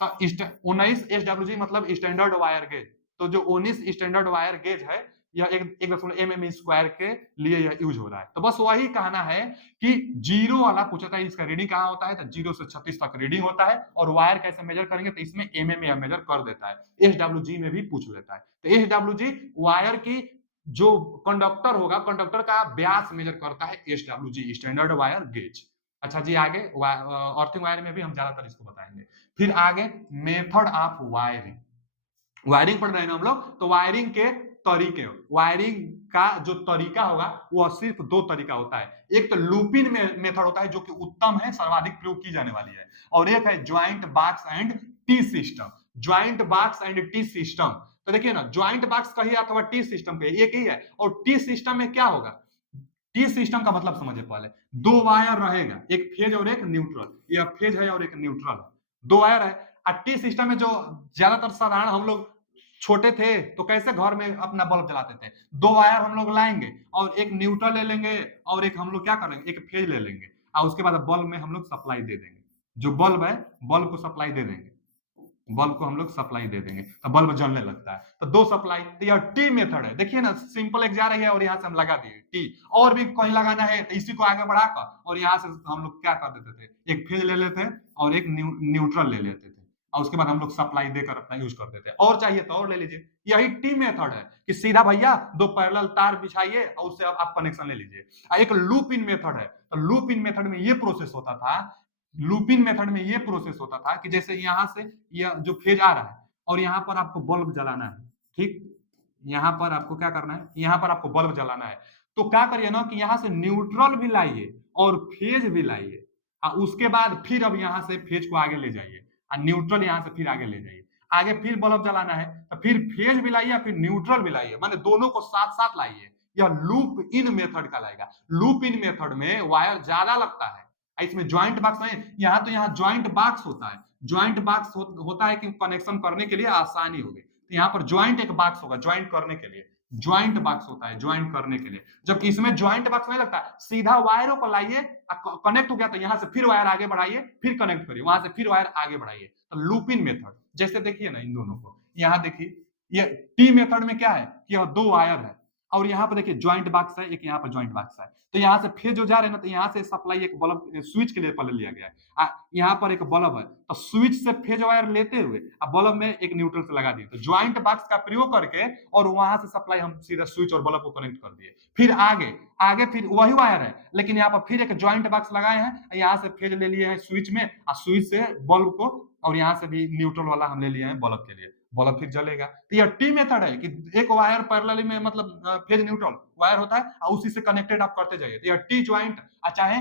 तो 19 एसडब्ल्यूजी मतलब स्टैंडर्ड वायर गेज। तो जो 19 स्टैंडर्ड वायर गेज है यह 1.1 स्क्वायर के लिए यह यूज हो रहा है। तो बस वही कहना है कि 0 वाला पूछा था इसका रीडिंग कहां होता है, तो 0 से 36 तक रीडिंग होता है। और वायर कैसे मेजर करेंगे, तो इसमें एमएम या मेजर कर देता है। एसडब्ल्यूजी में भी पूछ लेता है। तो एसडब्ल्यूजी वायर की जो कंडक्टर होगा, कंडक्टर का व्यास मेजर करता है एसडब्ल्यूजी, स्टैंडर्ड वायर गेज। अच्छा जी, आगे अर्थिंग वायर में भी हम ज्यादातर इसको बताएंगे। फिर आगे मेथड ऑफ वायरिंग, वायरिंग पढ़ रहे हैं ना हम लोग, तो वायरिंग के तरीके, वायरिंग का जो तरीका होगा वह सिर्फ 2 तरीका होता है। एक तो लूपिंग मेथड होता है जो कि उत्तम है, सर्वाधिक प्रयोग की जाने वाली है, और एक है joint box and T system. Joint box and T system, तो देखिए ना, ज्वाइंट बॉक्स कहिए अथवा टी सिस्टम कहिए एक ही है। और टी सिस्टम में क्या होगा, टी सिस्टम का मतलब समझिए पहले, 2 वायर रहेगा, एक फेज और एक न्यूट्रल, यह फेज है और एक न्यूट्रल है, 2 वायर है। टी सिस्टम में जो ज्यादातर साधारण हम लोग छोटे थे तो कैसे घर में अपना बल्ब जलाते थे, 2 वायर हम लोग लाएंगे और एक न्यूट्रल ले लेंगे और एक हम लोग क्या करेंगे, एक फेज ले लेंगे और उसके बाद बल्ब में हम लोग सप्लाई दे देंगे। जो बल्ब है बल्ब को सप्लाई दे देंगे, बल्ब को हम लोग सप्लाई दे देंगे तो बल्ब जलने लगता है। तो 2 सप्लाई, तो यह टी मेथड है। देखिए ना, सिंपल एक जा रही है और यहाँ से हम लगा दिए टी, और भी कहीं लगाना है तो इसी को आगे बढ़ाकर और यहाँ से हम लोग क्या कर देते थे, एक फेज ले लेते और एक न्यूट्रल ले लेते थे और उसके बाद हम लोग सप्लाई देकर अपना यूज करते थे। और चाहिए तो और ले लीजिए। यही टी मेथड है कि सीधा भैया 2 पैरेलल तार बिछाइए और उससे आप कनेक्शन ले लीजिए। एक लूप इन मेथड है, तो लूप इन मेथड में ये प्रोसेस होता था, लूपिंग मेथड में ये प्रोसेस होता था कि जैसे यहां से यह जो फेज आ रहा है और यहां पर आपको बल्ब जलाना है, ठीक, यहां पर आपको क्या करना है, यहां पर आपको बल्ब जलाना है। तो क्या करिए ना कि यहाँ से न्यूट्रल भी लाइए और फेज भी लाइए, उसके बाद फिर अब यहाँ से फेज को आगे ले जाइए, न्यूट्रल यहाँ से फिर आगे ले जाइए, आगे फिर बल्ब जलाना है तो फिर फेज भी लाइए फिर न्यूट्रल भी लाइए, माने दोनों को साथ साथ लाइए। यह लूप इन मेथड का लाएगा। लूप इन मेथड में वायर ज्यादा लगता है, इसमें ज्वाइंट बॉक्स नहीं, यहाँ तो यहाँ ज्वाइंट बॉक्स होता है। ज्वाइंट बॉक्स होता है कि कनेक्शन करने के लिए आसानी होगी, तो यहाँ पर ज्वाइंट एक बॉक्स होगा ज्वाइंट करने के लिए, ज्वाइंट बॉक्स होता है ज्वाइंट करने के लिए। जबकि इसमें ज्वाइंट बॉक्स नहीं लगता, सीधा वायरों को लाइए, कनेक्ट हो गया तो यहाँ से फिर वायर आगे बढ़ाइए, फिर कनेक्ट करिए, वहां से फिर वायर आगे बढ़ाइए। तो लूप इन मेथड जैसे देखिए ना इन दोनों को, यहाँ देखिए ये टी मेथड में क्या है कि यह दो वायर है और यहाँ पर देखिए ज्वाइंट बॉक्स है, एक यहाँ पर ज्वाइंट बॉक्स है, तो यहाँ से फेज जो जा रहे हैं ना, तो यहाँ से सप्लाई एक बल्ब स्विच के लिए पहले लिया गया है, यहाँ पर एक बल्ब है तो स्विच से फेज वायर लेते हुए अब बल्ब में एक न्यूट्रल से लगा दिए, तो ज्वाइंट बॉक्स का प्रयोग करके और वहां से सप्लाई हम सीधा स्विच और बल्ब को कनेक्ट कर दिए। फिर आगे आगे फिर वही वायर है लेकिन यहाँ पर फिर एक ज्वाइंट बॉक्स लगाए हैं, यहाँ से फेज ले लिए हैं स्विच में और स्विच से बल्ब को, और यहाँ से भी न्यूट्रल वाला हम ले लिए हैं बल्ब के लिए, बल्ब फिर जलेगा। तो यह टी मेथड है कि एक वायर पैरेलली में मतलब फेज न्यूट्रल वायर होता है और उसी से कनेक्टेड आप करते जाइए, तो यह टी ज्वाइंट चाहे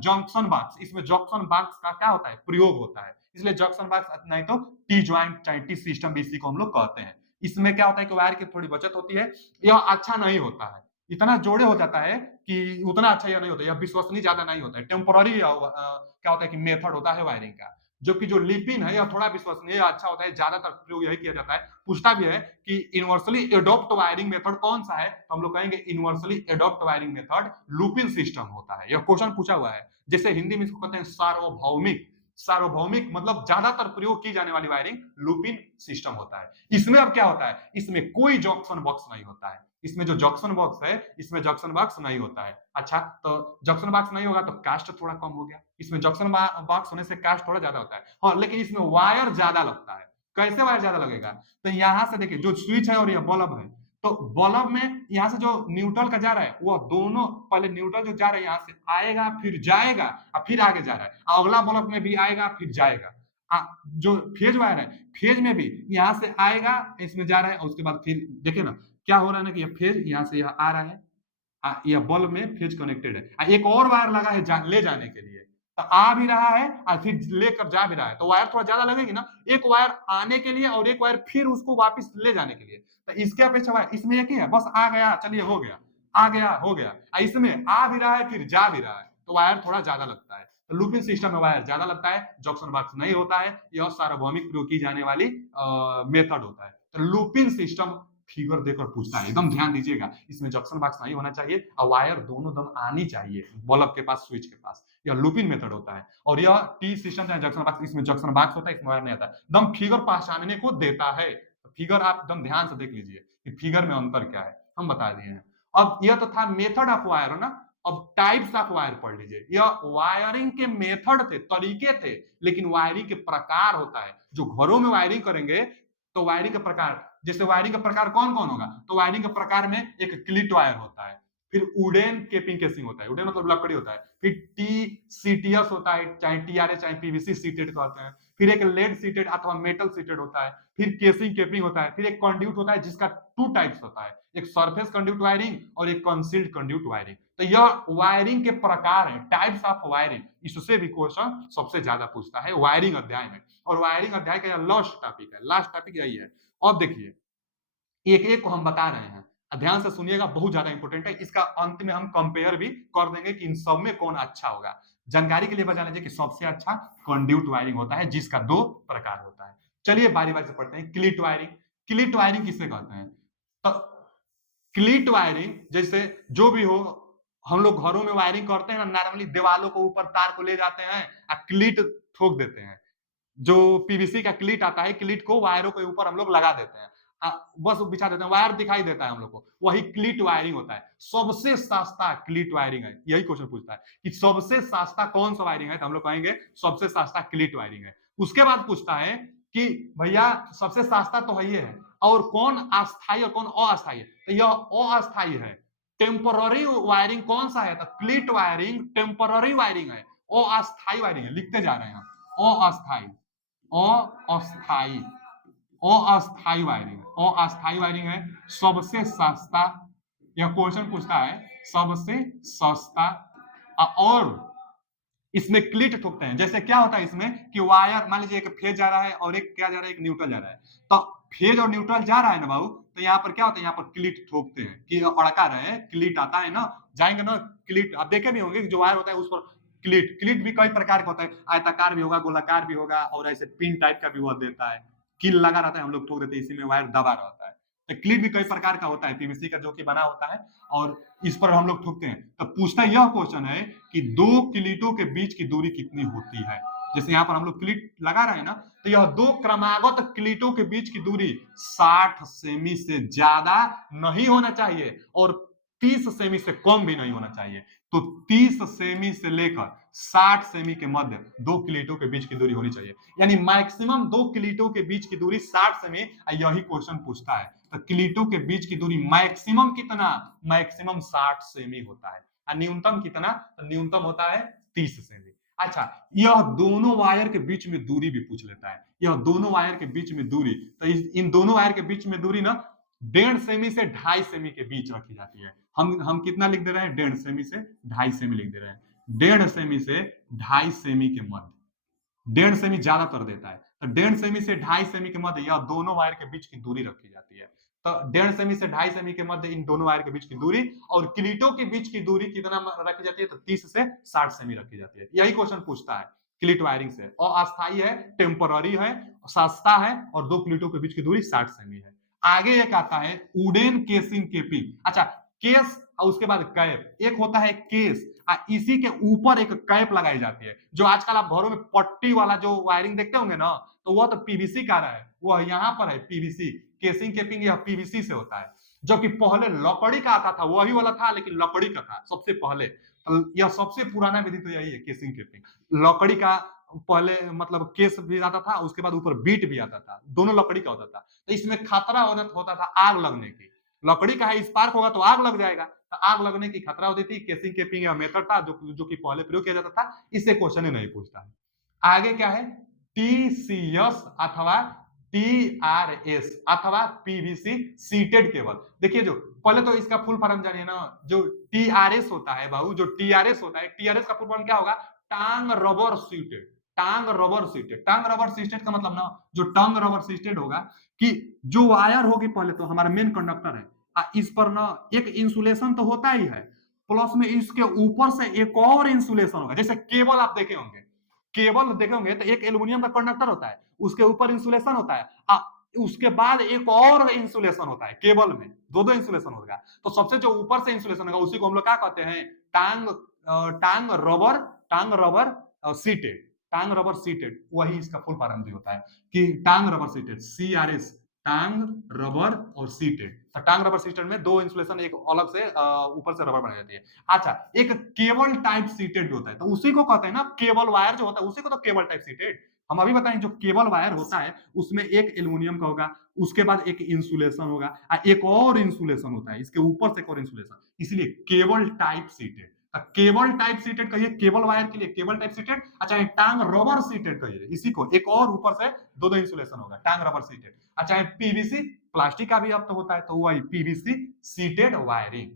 जंक्शन बॉक्स, इसमें जंक्शन बॉक्स का क्या होता है प्रयोग होता है, इसलिए जंक्शन बॉक्स नहीं तो टी ज्वाइंट चाहे टी सिस्टम भी इसी को हम लोग कहते हैं। इसमें क्या होता है कि वायर की थोड़ी बचत होती है, यह अच्छा नहीं होता है, इतना जोड़े हो जाता है कि उतना अच्छा यह नहीं होता, यह विश्वसनीय ज्यादा नहीं होता है, टेम्पोररी क्या होता है कि मेथड होता है वायरिंग का। जबकि जो लिपिन है यह थोड़ा विश्वसनीय अच्छा होता है, ज्यादातर प्रयोग यही किया जाता है। पूछता भी है कि यूनिवर्सली एडॉप्ट वायरिंग मेथड कौन सा है, तो हम लोग कहेंगे universally adopt wiring method lupin system होता है। यह क्वेश्चन पूछा हुआ है, जैसे हिंदी में इसको कहते हैं सार्वभौमिक, सार्वभौमिक मतलब ज्यादातर प्रयोग की जाने वाली वायरिंग लूपिन सिस्टम होता है। इसमें अब क्या होता है, इसमें कोई जंक्शन बॉक्स नहीं होता है, इसमें जो जंक्शन बॉक्स है इसमें जंक्शन बॉक्स नहीं होता है। अच्छा तो जंक्शन बॉक्स नहीं होगा तो कास्ट थोड़ा कम हो गया, इसमें जंक्शन बॉक्स होने से कास्ट थोड़ा ज्यादा होता है, हाँ लेकिन इसमें वायर ज्यादा लगता है। कैसे वायर ज्यादा लगेगा, तो यहां से देखिए जो स्विच है और ये बल्ब है, तो बल्ब में यहाँ से जो न्यूट्रल का जा रहा है वो दोनों, पहले न्यूट्रल जो जा रहा है यहाँ से आएगा फिर जाएगा और फिर आगे जा रहा है, अगला बल्ब में भी आएगा फिर जाएगा। जो फेज वायर है फेज में भी यहाँ से आएगा इसमें जा रहा है और उसके बाद फिर देखिए ना क्या हो रहा है ना कि यह फेज यहाँ से यह आ रहा है, यह बल्ब में फेज कनेक्टेड है, एक और वायर लगा है ले जाने के लिए, तो आ भी रहा है और फिर लेकर जा भी रहा है, तो वायर थोड़ा ज्यादा लगेगी ना, एक वायर आने के लिए और एक वायर फिर उसको वापस ले जाने के लिए, तो इसके अपेक्षा वायर इसमें एक ही है, बस आ गया चलिए हो गया, आ गया हो गया, इसमें आ भी रहा है फिर जा भी रहा है, तो वायर थोड़ा ज्यादा लगता है। तो लूपिंग सिस्टम में वायर ज्यादा लगता है, जंक्शन बॉक्स नहीं होता है, यह सार्वभौमिक प्रयोग की जाने वाली मेथड होता है। तो लूपिंग सिस्टम फिगर देकर पूछता है, एकदम ध्यान दीजिएगा, इसमें जंक्शन बॉक्स नहीं होना चाहिए और वायर दोनों दम आनी चाहिए बल्ब के पास स्विच के पास, यह लूपिंग मेथड होता है। और यह टी सिस्टम चाहे जंक्शन बॉक्स, इसमें जंक्शन बॉक्स होता है इसमें वायर नहीं आता, दम फिगर पहचानने को देता है, तो फिगर आप एकदम ध्यान से देख लीजिए कि फिगर में अंतर क्या है, हम बता दिए हैं। अब यह तो था मेथड ऑफ वायर है ना, अब टाइप्स ऑफ वायर पढ़ लीजिए, यह वायरिंग के मेथड थे तरीके थे, लेकिन वायरिंग के प्रकार होता है, जो घरों में वायरिंग करेंगे तो वायरिंग का प्रकार, जैसे वायरिंग का प्रकार कौन कौन होगा, तो वायरिंग का प्रकार में एक क्लिट वायर होता है, फिर वुडन केपिंग केसिंग होता है, वुडन मतलब लकड़ी होता है, फिर टी सीटीएस होता है, चाहे टीआरएस चाहे पीवीसी सीटेड कहते हैं, फिर एक लेड सीटेड अथवा मेटल सीटेड होता है, फिर केसिंग केपिंग होता है, फिर एक कंड्यूट होता है जिसका टू टाइप्स होता है, एक सरफेस कंड्यूट वायरिंग और एक कंसील्ड कंड्यूट वायरिंग। तो यह वायरिंग के प्रकार है, टाइप्स ऑफ वायरिंग, इससे भी क्वेश्चन सबसे ज्यादा पूछता है वायरिंग अध्याय में, और वायरिंग अध्याय का यह लास्ट टॉपिक है, लास्ट टॉपिक यही है। अब देखिए एक एक को हम बता रहे हैं, ध्यान से सुनिएगा, बहुत ज्यादा इंपॉर्टेंट है, इसका अंत में हम कंपेयर भी कर देंगे कि इन सब में कौन अच्छा होगा। जानकारी के लिए बता लीजिए कि सबसे अच्छा कंड्यूट वायरिंग होता है जिसका दो प्रकार होता है। चलिए बारी बारी से पढ़ते हैं। क्लिट वायरिंग, क्लिट वायरिंग किसे कहते हैं, तो क्लिट वायरिंग जैसे जो भी हो, हम लोग घरों में वायरिंग करते हैं ना, नॉर्मली दीवालों को ऊपर तार को ले जाते हैं और क्लिट ठोक देते हैं, जो पीवीसी का क्लिट आता है, क्लिट को वायरों के ऊपर हम लोग लगा देते हैं, बस बिछा देते हैं, वायर दिखाई देता है हम लोग को, वही क्लिट वायरिंग होता है। सबसे सस्ता क्लिट वायरिंग है, यही क्वेश्चन पूछता है कि सबसे सस्ता कौन सा वायरिंग है, तो हम लोग कहेंगे सबसे सस्ता क्लिट वायरिंग है। उसके बाद पूछता है कि भैया सबसे सस्ता तो है ये है, और कौन अस्थाई और कौन अस्थाई है, तो यह अस्थाई है। टेम्पररी वायरिंग कौन सा है, तो क्लिट वायरिंग टेम्पररी वायरिंग है, अस्थाई वायरिंग है, लिखते जा रहे हैं अस्थाई, अस्थाई, अस्थाई वायरिंग, अस्थाई वायरिंग है सबसे सस्ता यह क्वेश्चन पूछता है सबसे सस्ता और इसमें क्लिट ठोकते हैं। जैसे क्या होता है इसमें कि वायर मान लीजिए एक फेज जा रहा है और एक क्या जा रहा है, एक न्यूट्रल जा रहा है, तो फेज और न्यूट्रल जा रहा है ना बाबू, तो यहाँ पर क्या होता है, यहाँ पर क्लिट ठोकते हैं कि अड़का रहे, क्लिट आता है ना, जाएंगे ना क्लिट, आप देखे भी होंगे जो वायर होता है उस पर क्लिट, क्लिट भी कई प्रकार का होता है, आयताकार भी होगा, गोलाकार भी होगा, और ऐसे पिन टाइप का भी वह देता है, कील लगा रहता है, हम लोग ठोक देते हैं, इसी में वायर दबा रहता है। तो क्लिट भी कई प्रकार का होता है, पीवीसी का जो कि बना होता है, और इस पर हम लोग ठोकते हैं। तो पूछता यह क्वेश्चन है कि दो क्लिटों के बीच की दूरी कितनी होती है। जैसे यहाँ पर हम लोग क्लिट लगा रहे हैं ना, तो यह दो क्रमागत क्लिटों के बीच की दूरी 60 सेमी से ज्यादा नहीं होना चाहिए और 30 सेमी से कम भी नहीं होना चाहिए। तो 30 सेमी से लेकर 60 सेमी के मध्य दो क्लिटों के बीच की दूरी होनी चाहिए, यानी मैक्सिमम दो क्लिटों के बीच की दूरी 60 सेमी। यही क्वेश्चन पूछता है, तो क्लिटों के बीच की दूरी मैक्सिमम कितना, मैक्सिमम 60 सेमी होता है, और न्यूनतम कितना, तो न्यूनतम होता है 30 सेमी। अच्छा, यह दोनों वायर के बीच में दूरी भी पूछ लेता है, यह दोनों वायर के बीच में दूरी, तो इन दोनों वायर के बीच में दूरी ना 1.5 सेमी से 2.5 सेमी के बीच रखी जाती है। हम कितना लिख दे रहे हैं, 1.5 सेमी से 2.5 सेमी लिख दे रहे हैं, 1.5 सेमी से 2.5 सेमी के मध्य, 1.5 सेमी ज्यादा कर देता है, तो 1.5 सेमी से 2.5 सेमी के मध्य यह दोनों वायर के बीच की दूरी रखी जाती है। तो 1.5 सेमी से 2.5 सेमी के मध्य इन दोनों वायर के बीच की दूरी, और क्लिटों के बीच की दूरी कितना रखी जाती है, तो 30 से 60 सेमी रखी जाती है। यही क्वेश्चन पूछता है क्लिट वायरिंग से, और अस्थायी है, टेम्पररी है, सस्ता है, और दो क्लिटों के बीच की दूरी 60 सेमी है। आगे एक आता है वुडन केसिंग केपिंग। अच्छा, केस और उसके बाद कैप, एक होता है केस, इसी के ऊपर एक कैप लगाई जाती है, जो आजकल आप घरों में पट्टी वाला जो वायरिंग देखते होंगे ना, तो वह तो पीवीसी का रहा है, वह यहाँ पर है पीवीसी, केसिंग केपिंग यह पीवीसी से होता है, जो कि पहले लकड़ी का आता था, वही वाला था लेकिन लकड़ी का था सबसे पहले। यह सबसे पुराना विधि तो यही है केसिंग केपिंग, लकड़ी का पहले मतलब केस भी आता था, उसके बाद ऊपर बीट भी आता था, दोनों लकड़ी का होता था। तो इसमें खतरा होता था आग लगने की, लकड़ी का है, स्पार्क होगा तो आग लग जाएगा, तो आग लगने की खतरा होती थी। केसिंग केपिंग या मेथड था जो कि पहले प्रयोग किया जाता था, इससे क्वेश्चन ही नहीं पूछता है। आगे क्या है, टीसीएस अथवा टीआरएस अथवा पीवीसी सीटेड केबल। देखिए, जो पहले तो इसका फुल फॉर्म जानिए ना, जो टीआरएस होता है बाबू, जो टीआरएस होता है, टीआरएस का फुल फॉर्म क्या होगा, टांग रबर सीटेड, टांग रबर सीटेड। टांग रबर सीटेड का मतलब ना, जो टांग रबर सीटेड होगा कि जो वायर होगी पहले तो हमारा मेन कंडक्टर है, इस पर ना एक इंसुलेशन तो होता ही है, प्लस में इसके ऊपर से एक और इंसुलेशन होगा। जैसे केबल आप देखे होंगे, केबल देखे होंगे तो एक एल्युमिनियम का कंडक्टर होता है, उसके ऊपर इंसुलेशन होता है, उसके बाद एक और इंसुलेशन होता है, केबल में दो दो इंसुलेशन होगा। तो सबसे जो ऊपर से इंसुलेशन होगा उसी को हम लोग क्या कहते हैं, टांग टांग रबर, टांग रबर सीटेड, टांग रबर सीटेड, वही इसका फुल फॉर्म भी होता है कि टांग रबर सीटेड, सीआरएस, टांग रबर और सीटेड। तो टांग रबर सीटेड में दो इंसुलेशन एक अलग से ऊपर से रबर बनाई जाती है। अच्छा, एक केबल टाइप सीटेड भी होता है, तो उसी को कहते हैं ना केबल वायर जो होता है, उसी को तो केबल टाइप सीटेड। हम अभी बताएं, जो केबल वायर होता है उसमें एक एल्युमिनियम का होगा, उसके बाद एक इंसुलेशन होगा, एक और इंसुलेशन होता है, इसके ऊपर से एक और इंसुलेशन, इसलिए cable type seated. Cable type seated कहिए केबल वायर के लिए, केबल टाइप सीटेड। अच्छा, टांग रबर सीटेड कहिए इसी को, एक और ऊपर से दो दो इंसुलेशन होगा, टांग रबर सीटेड। अच्छा, पीवीसी, प्लास्टिक का भी अब तो होता है, तो वही पीवीसी सीटेड वायरिंग।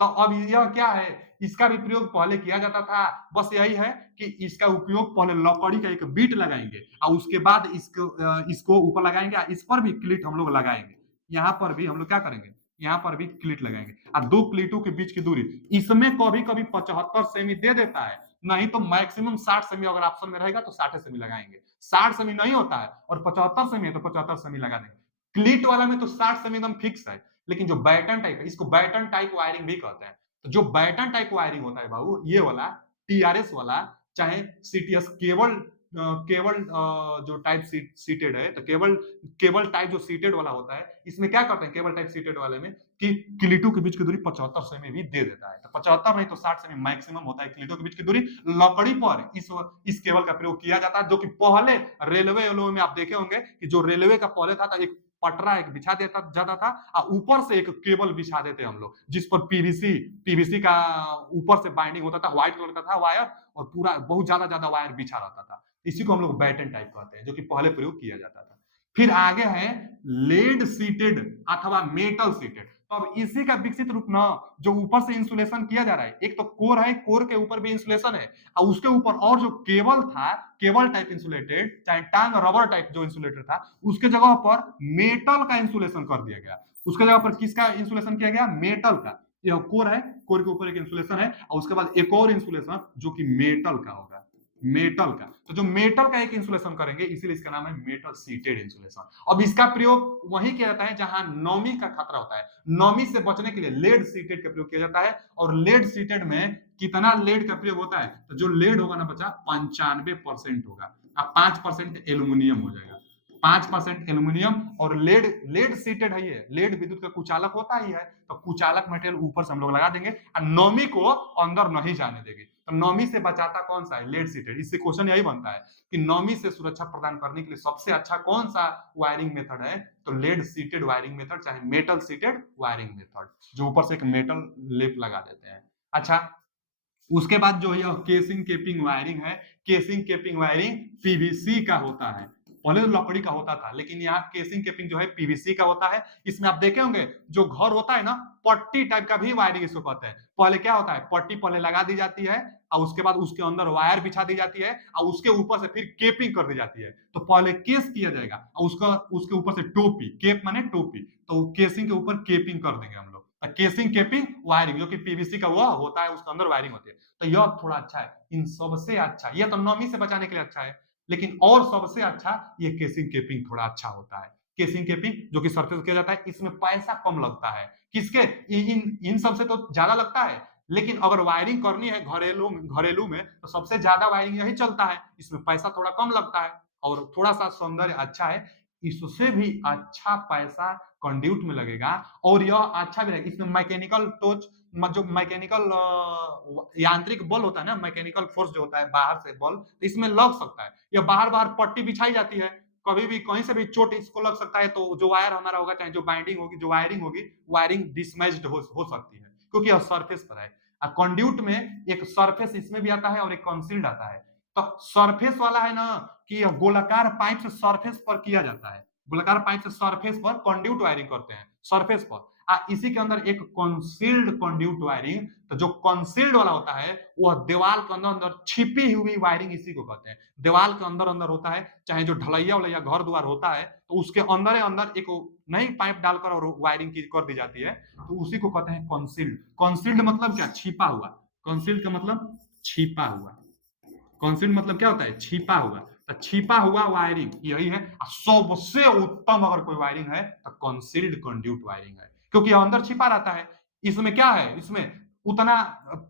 तो अब यह क्या है, इसका भी प्रयोग पहले किया जाता था, बस यही है कि इसका उपयोग पहले लकड़ी का एक बीट लगाएंगे और उसके बाद इसको ऊपर लगाएंगे, इस पर भी क्लिट हम लोग लगाएंगे, यहाँ पर भी हम लोग क्या करेंगे, यहाँ पर भी क्लिट लगाएंगे, और दो क्लिटों के बीच की दूरी, इसमें कभी कभी 75 सेमी दे देता है, नहीं तो मैक्सिमम 60 सेमी अगर ऑप्शन में रहेगा तो 60 सेमी लगाएंगे, 60 सेमी नहीं होता है और 75 सेमी है तो 75 सेमी लगा देंगे। क्लिट वाला में तो 60 सेमी एकदम फिक्स है, लेकिन जो बैटन टाइप है, इसको बैटन टाइप वायरिंग भी कहते हैं। तो जो बैटन टाइप वायरिंग होता है बाबू, ये वाला टीआरएस वाला, चाहे सीटीएस केबल, केबल जो टाइप सीटेड है, तो केबल केबल टाइप जो सीटेड वाला होता है, इसमें क्या करते हैं केबल टाइप सीटेड वाले में कि क्लिटों के बीच की दूरी 75 सेमी भी दे देता है, तो 75 नहीं तो 60 सेमी मैक्सिमम होता है क्लिटों के बीच की दूरी। लकड़ी पर इस केबल का प्रयोग किया जाता है, जो कि पहले रेलवे में आप देखे होंगे कि जो रेलवे का पहले था, एक पटरा एक बिछा देता जाता था और ऊपर से एक केबल बिछा देते हम लोग, जिस पर पीवीसी पीवीसी का ऊपर से बाइंडिंग होता था, व्हाइट कलर का था वायर, और पूरा बहुत ज्यादा ज्यादा वायर बिछा रहता था, इसी को हम लोग बैटन टाइप कहते हैं, जो कि पहले प्रयोग किया जाता था। फिर आगे है लेड सीटेड अथवा मेटल सीटेड। तो अब इसी का विकसित रूप ना, जो ऊपर से इंसुलेशन किया जा रहा है, एक तो कोर है, कोर के ऊपर भी इंसुलेशन है, और उसके ऊपर और जो केबल था, केबल टाइप इंसुलेटेड, चाहे टांग रबर टाइप जो इंसुलेटेड था, उसके जगह पर मेटल का इंसुलेशन कर दिया गया। उसके जगह पर किसका इंसुलेशन किया गया? मेटल का। यह कोर है, कोर के ऊपर एक इंसुलेशन है, और उसके बाद एक और इंसुलेशन जो कि मेटल का होगा, मेटल का। तो जो मेटल का एक इंसुलेशन करेंगे, इसीलिए इसका नाम है मेटल सीटेड इंसुलेशन। अब इसका प्रयोग वहीं किया जाता है जहां नमी का खतरा होता है। नमी से बचने के लिए लेड सीटेड का प्रयोग किया जाता है। और लेड सीटेड में कितना लेड का प्रयोग होता है? तो जो लेड होगा ना बच्चा, 95% होगा, अब 5% एल्यूमिनियम हो जाएगा। 5% एल्यूमिनियम और लेड, लेड सीटेड है ये, लेड विद्युत का कुचालक होता ही है, तो कुचालक मटेरियल ऊपर से हम लोग लगा देंगे और नमी को अंदर नहीं जाने देंगे। तो नमी से बचाता कौन सा है? Lead seated. इससे क्वेश्चन यही बनता है कि नमी से सुरक्षा प्रदान करने के लिए सबसे अच्छा कौन सा वायरिंग मेथड है? तो लेड सीटेड वायरिंग मेथड, चाहे मेटल सीटेड वायरिंग मेथड, जो ऊपर से एक मेटल लेप लगा देते हैं। अच्छा, उसके बाद जो है केसिंग केपिंग वायरिंग है। केसिंग केपिंग वायरिंग पीवीसी का होता है। पहले तो लकड़ी का होता था, लेकिन यहाँ केसिंग केपिंग जो है पीवीसी का होता है। इसमें आप देखे होंगे जो घर होता है ना, पट्टी टाइप का भी वायरिंग इसको कहते हैं। पहले क्या होता है, पट्टी पहले लगा दी जाती है और उसके बाद उसके अंदर वायर बिछा दी जाती है और उसके ऊपर से फिर केपिंग कर दी जाती है। तो पहले केस किया जाएगा और उसका उसके ऊपर से टोपी, केप माने टोपी, तो केसिंग के ऊपर केपिंग कर देंगे हम लोग। केसिंग केपिंग वायरिंग जो कि पीवीसी का वो होता है, उसके अंदर वायरिंग होती है। तो यह थोड़ा अच्छा है। इन सबसे अच्छा, यह तो नमी से बचाने के लिए अच्छा है, लेकिन और सबसे अच्छा ये केसिंग केपिंग थोड़ा अच्छा होता है। केसिंग केपिंग जो कि सरफेस किया जाता है, इसमें पैसा कम लगता है। किसके? इन सबसे तो ज्यादा लगता है, लेकिन अगर वायरिंग करनी है घरेलू में तो सबसे ज्यादा वायरिंग यही चलता है। इसमें पैसा थोड़ा कम लगता है और थोड़ा सा सौंदर्य अच्छा है। इससे भी अच्छा पैसा कंड्यूट में लगेगा और यह अच्छा भी रहेगा। इसमें मैकेनिकल टोच, जो मैकेनिकल यांत्रिक बल होता है ना, मैकेनिकल फोर्स जो होता है बाहर से बल, तो इसमें लग सकता है। या बाहर बाहर पट्टी बिछाई जाती है, कभी भी कहीं से भी चोट इसको लग सकता है, तो जो वायर हमारा होगा, चाहे जो बाइंडिंग होगी, जो वायरिंग होगी, वायरिंग डिसमैच्ड हो सकती है, क्योंकि यह सरफेस पर है। कंड्यूट में एक सरफेस इसमें भी आता है और एक कंसील्ड आता है। तो सरफेस वाला है ना, कि गोलाकार पाइप से सरफेस पर किया जाता है, गोलाकार पाइप से सरफेस पर कंड्यूट वायरिंग करते हैं सरफेस पर। इसी के अंदर एक कंसील्ड कंड्यूट वायरिंग, तो जो कंसील्ड वाला होता है वह दीवार के अंदर अंदर छिपी हुई वायरिंग इसी को कहते हैं। दीवार के अंदर अंदर होता है, चाहे जो ढलैया वलैया घर द्वार होता है, तो उसके अंदर अंदर एक नई पाइप डालकर और वायरिंग की कर दी जाती है, तो उसी को कहते हैं कंसील्ड। कंसील्ड मतलब क्या? छिपा हुआ। कंसील्ड का मतलब छिपा हुआ। कंसील्ड मतलब क्या होता है? छिपा हुआ। तो छिपा हुआ वायरिंग यही है। सबसे उत्तम अगर कोई वायरिंग है तो कंसील्ड कंड्यूट वायरिंग है, क्योंकि अंदर छिपा रहता है। इसमें क्या है, इसमें उतना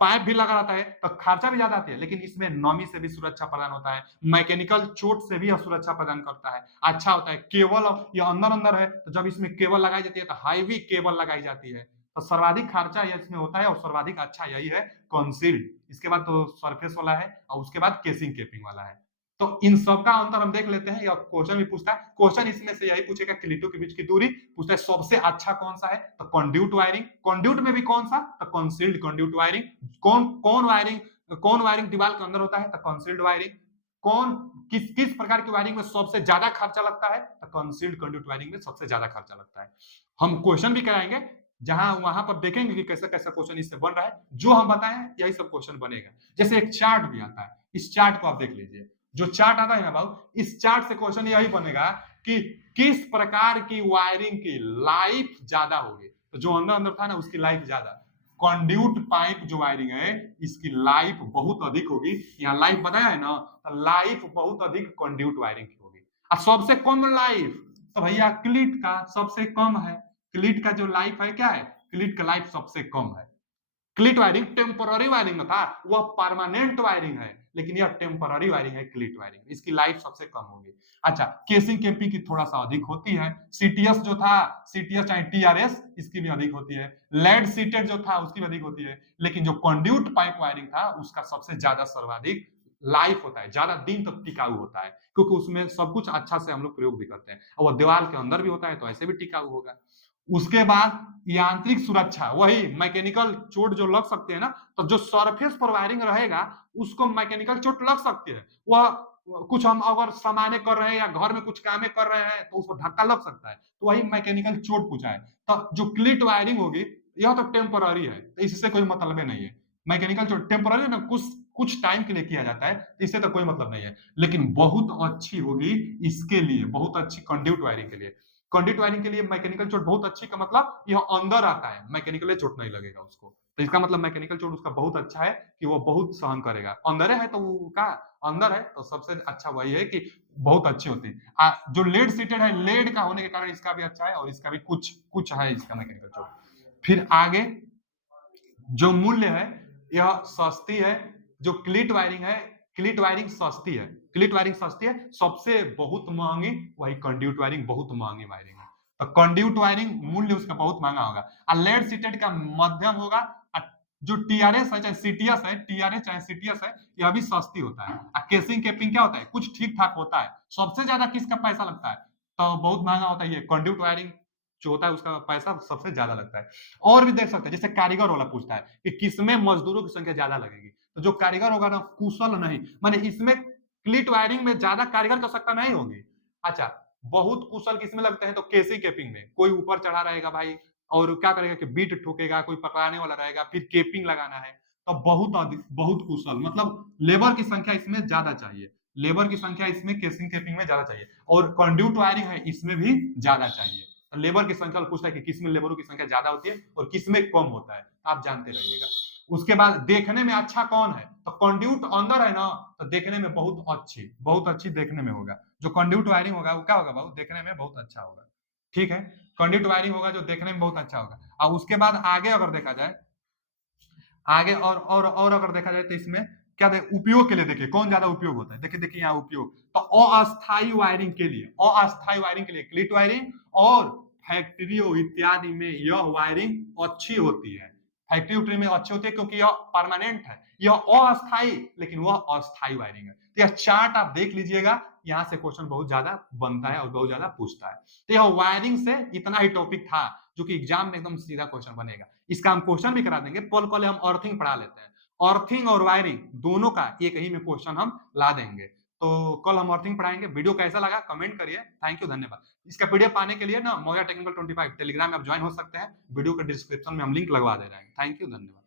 पाइप भी लगा रहता है तो खर्चा भी ज्यादा आती है, लेकिन इसमें नमी से भी सुरक्षा प्रदान होता है, मैकेनिकल चोट से भी सुरक्षा प्रदान करता है, अच्छा होता है। केबल ये अंदर अंदर है, तो जब इसमें केबल लगाई जाती है तो हाईवी केबल लगाई जाती है, तो सर्वाधिक खर्चा इसमें होता है और सर्वाधिक अच्छा यही है, कंसील्ड। इसके बाद तो सरफेस वाला है और उसके बाद केसिंग केपिंग वाला है। तो इन सब का अंतर हम देख लेते हैं। या क्वेश्चन भी पूछता है, क्वेश्चन इसमें से यही पूछेगा कि लिटो के बीच की दूरी पूछता है। सबसे अच्छा कौन सा है? तो कंड्यूट वायरिंग। कंड्यूट में भी कौन सा? तो कंसील्ड कंड्यूट वायरिंग। कौन वायरिंग दीवार के अंदर होता है? तो कंसील्ड वायरिंग। कौन किस किस प्रकार की वायरिंग में सबसे ज्यादा खर्चा लगता है? तो कंसील्ड कंड्यूट वायरिंग में सबसे ज्यादा खर्चा लगता है। हम क्वेश्चन भी कराएंगे, जहां वहां पर देखेंगे कि कैसा कैसा क्वेश्चन इससे बन रहा है। जो हम बताएं यही सब क्वेश्चन बनेगा। जैसे एक चार्ट भी आता है, इस चार्ट को आप देख लीजिए। जो चार्ट आता है ना बाबू, इस चार्ट से क्वेश्चन यही बनेगा कि किस प्रकार की वायरिंग की लाइफ ज्यादा होगी। तो जो अंदर अंदर था ना, उसकी लाइफ ज्यादा। कंड्यूट पाइप जो वायरिंग है, इसकी लाइफ बहुत अधिक होगी। यहाँ लाइफ बताया है ना, तो लाइफ बहुत अधिक कंड्यूट वायरिंग की होगी। और सबसे कम लाइफ तो भैया क्लिट का सबसे कम है। क्लिट का जो लाइफ है क्या है? क्लिट का लाइफ सबसे कम है। क्लिट वायरिंग टेम्पररी वायरिंग में था, वह परमानेंट वायरिंग है, लेकिन यह टेम्पररी वायरिंग है क्लिट वायरिंग, इसकी लाइफ सबसे कम होगी। अच्छा, केसिंग केपी की थोड़ा सा अधिक होती है। सीटीएस जो था, सीटीएस चाहे टीआरएस, इसकी भी अधिक होती है। लेड सीटेड जो था उसकी भी अधिक होती है, लेकिन जो कंड्यूट पाइप वायरिंग था उसका सबसे ज्यादा सर्वाधिक लाइफ होता है, ज्यादा दिन तक टिकाऊ होता है, क्योंकि उसमें सब कुछ अच्छा से हम लोग प्रयोग भी करते हैं और वह दीवार के अंदर भी होता है, तो ऐसे भी टिकाऊ होगा। उसके बाद यांत्रिक सुरक्षा, वही मैकेनिकल चोट जो लग सकते हैं ना, तो जो सरफेस पर वायरिंग रहेगा उसको मैकेनिकल चोट लग सकती है। वह कुछ हम अगर सामान्य कर रहे हैं या घर में कुछ कामें कर रहे हैं तो उसको धक्का लग सकता है, तो वही मैकेनिकल चोट पूछा है। तो जो क्लिट वायरिंग होगी यह तो टेम्पररी है, तो इससे कोई मतलब नहीं है। मैकेनिकल चोट टेम्पररी ना, कुछ कुछ टाइम के लिए किया जाता है, तो इससे तो कोई मतलब नहीं है। लेकिन बहुत अच्छी होगी इसके लिए, बहुत अच्छी कंड्यूट वायरिंग के लिए। कंडक्ट वायरिंग के लिए मैकेनिकल चोट बहुत अच्छी का मतलब यह अंदर आता है, मैकेनिकल चोट नहीं लगेगा उसको, तो इसका मतलब मैकेनिकल चोट उसका बहुत अच्छा है कि वो बहुत सहन करेगा। अंदर है तो वो का अंदर है तो सबसे अच्छा वही है कि बहुत अच्छी होती है। जो लेड सीटेड है, लेड का होने के कारण इसका भी अच्छा है और इसका भी कुछ कुछ है इसका मैकेनिकल चोट। फिर आगे जो मूल्य है यह सस्ती है। जो क्लिट वायरिंग है, क्लिट वायरिंग सस्ती है, क्लिट वायरिंग सस्ती है। सबसे बहुत महंगी वही कंड्यूट वायरिंग, बहुत महंगी वायरिंग है। तो कंड्यूट वायरिंग मूल्य उसका बहुत महंगा होगा, और लेड सीटेड का मध्यम होगा। और जो टीआरएस है चाहे सीटीएस है, टीआरएस चाहे सीटीएस है, यह भी सस्ती होता है। और केसिंग केपिंग क्या होता है, कुछ ठीक ठाक होता है। सबसे ज्यादा किसका पैसा लगता है, तो बहुत महंगा होता है ये कंड्यूट वायरिंग जो होता है, उसका पैसा सबसे ज्यादा लगता है। और भी देख सकते हैं, जैसे कारीगर वाला पूछता है कि किसमें मजदूरों की संख्या ज्यादा लगेगी, तो जो कारीगर होगा ना कुशल नहीं, माने इसमें क्लिट वायरिंग में ज्यादा कारीगर की आवश्यकता नहीं होगी। अच्छा, बहुत कुशल किसमें लगते हैं, तो केसी केपिंग में। कोई ऊपर चढ़ा रहेगा भाई और क्या करेगा कि बीट ठोकेगा, कोई पकड़ाने वाला रहेगा, फिर केपिंग लगाना है, तो बहुत अधिक, बहुत कुशल, मतलब लेबर की संख्या इसमें ज्यादा चाहिए। लेबर की संख्या इसमें केसिंग केपिंग में ज्यादा चाहिए, और कंड्यूट वायरिंग है इसमें भी ज्यादा चाहिए। लेबर की संख्या पूछता है कि किसमें लेबरों की संख्या ज्यादा होती है और किसमें कम होता है, आप जानते रहिएगा। उसके बाद देखने में अच्छा कौन है, तो कंड्यूट अंदर है ना, तो देखने में बहुत अच्छी देखने में होगा। जो कंड्यूट वायरिंग होगा वो क्या होगा बाबू, देखने में बहुत अच्छा होगा। ठीक है, कंड्यूट वायरिंग होगा जो देखने में बहुत अच्छा होगा। और उसके बाद आगे अगर देखा जाए, आगे और अगर देखा जाए तो इसमें क्या उपयोग के लिए देखिए कौन ज्यादा उपयोग होता है। देखिए देखिए यहाँ उपयोग, तो अस्थायी वायरिंग के लिए, अस्थायी वायरिंग के लिए क्लिट वायरिंग, और फैक्ट्रियों इत्यादि में यह वायरिंग अच्छी होती है। फैक्ट्री उक्ट्री में अच्छी होती है क्योंकि यह परमानेंट है, यह अस्थायी, लेकिन वह अस्थायी वायरिंग है। तो यह चार्ट आप देख लीजिएगा, यहाँ से क्वेश्चन बहुत ज्यादा बनता है और बहुत ज्यादा पूछता है। तो यह वायरिंग से इतना ही टॉपिक था जो कि एग्जाम में एकदम सीधा क्वेश्चन बनेगा। इसका हम क्वेश्चन भी करा देंगे, कल हम अर्थिंग पढ़ा लेते हैं। अर्थिंग और वायरिंग दोनों का एक ही में क्वेश्चन हम ला देंगे। तो कल हम अर्थिंग पढ़ाएंगे। वीडियो कैसा लगा कमेंट करिए। थैंक यू, धन्यवाद। इसका पीडीएफ पाने के लिए ना मौया टेक्निकल 25 टेलीग्राम में आप ज्वाइन हो सकते हैं। वीडियो के डिस्क्रिप्शन में हम लिंक लगवा दे रहे हैं। थैंक यू, धन्यवाद।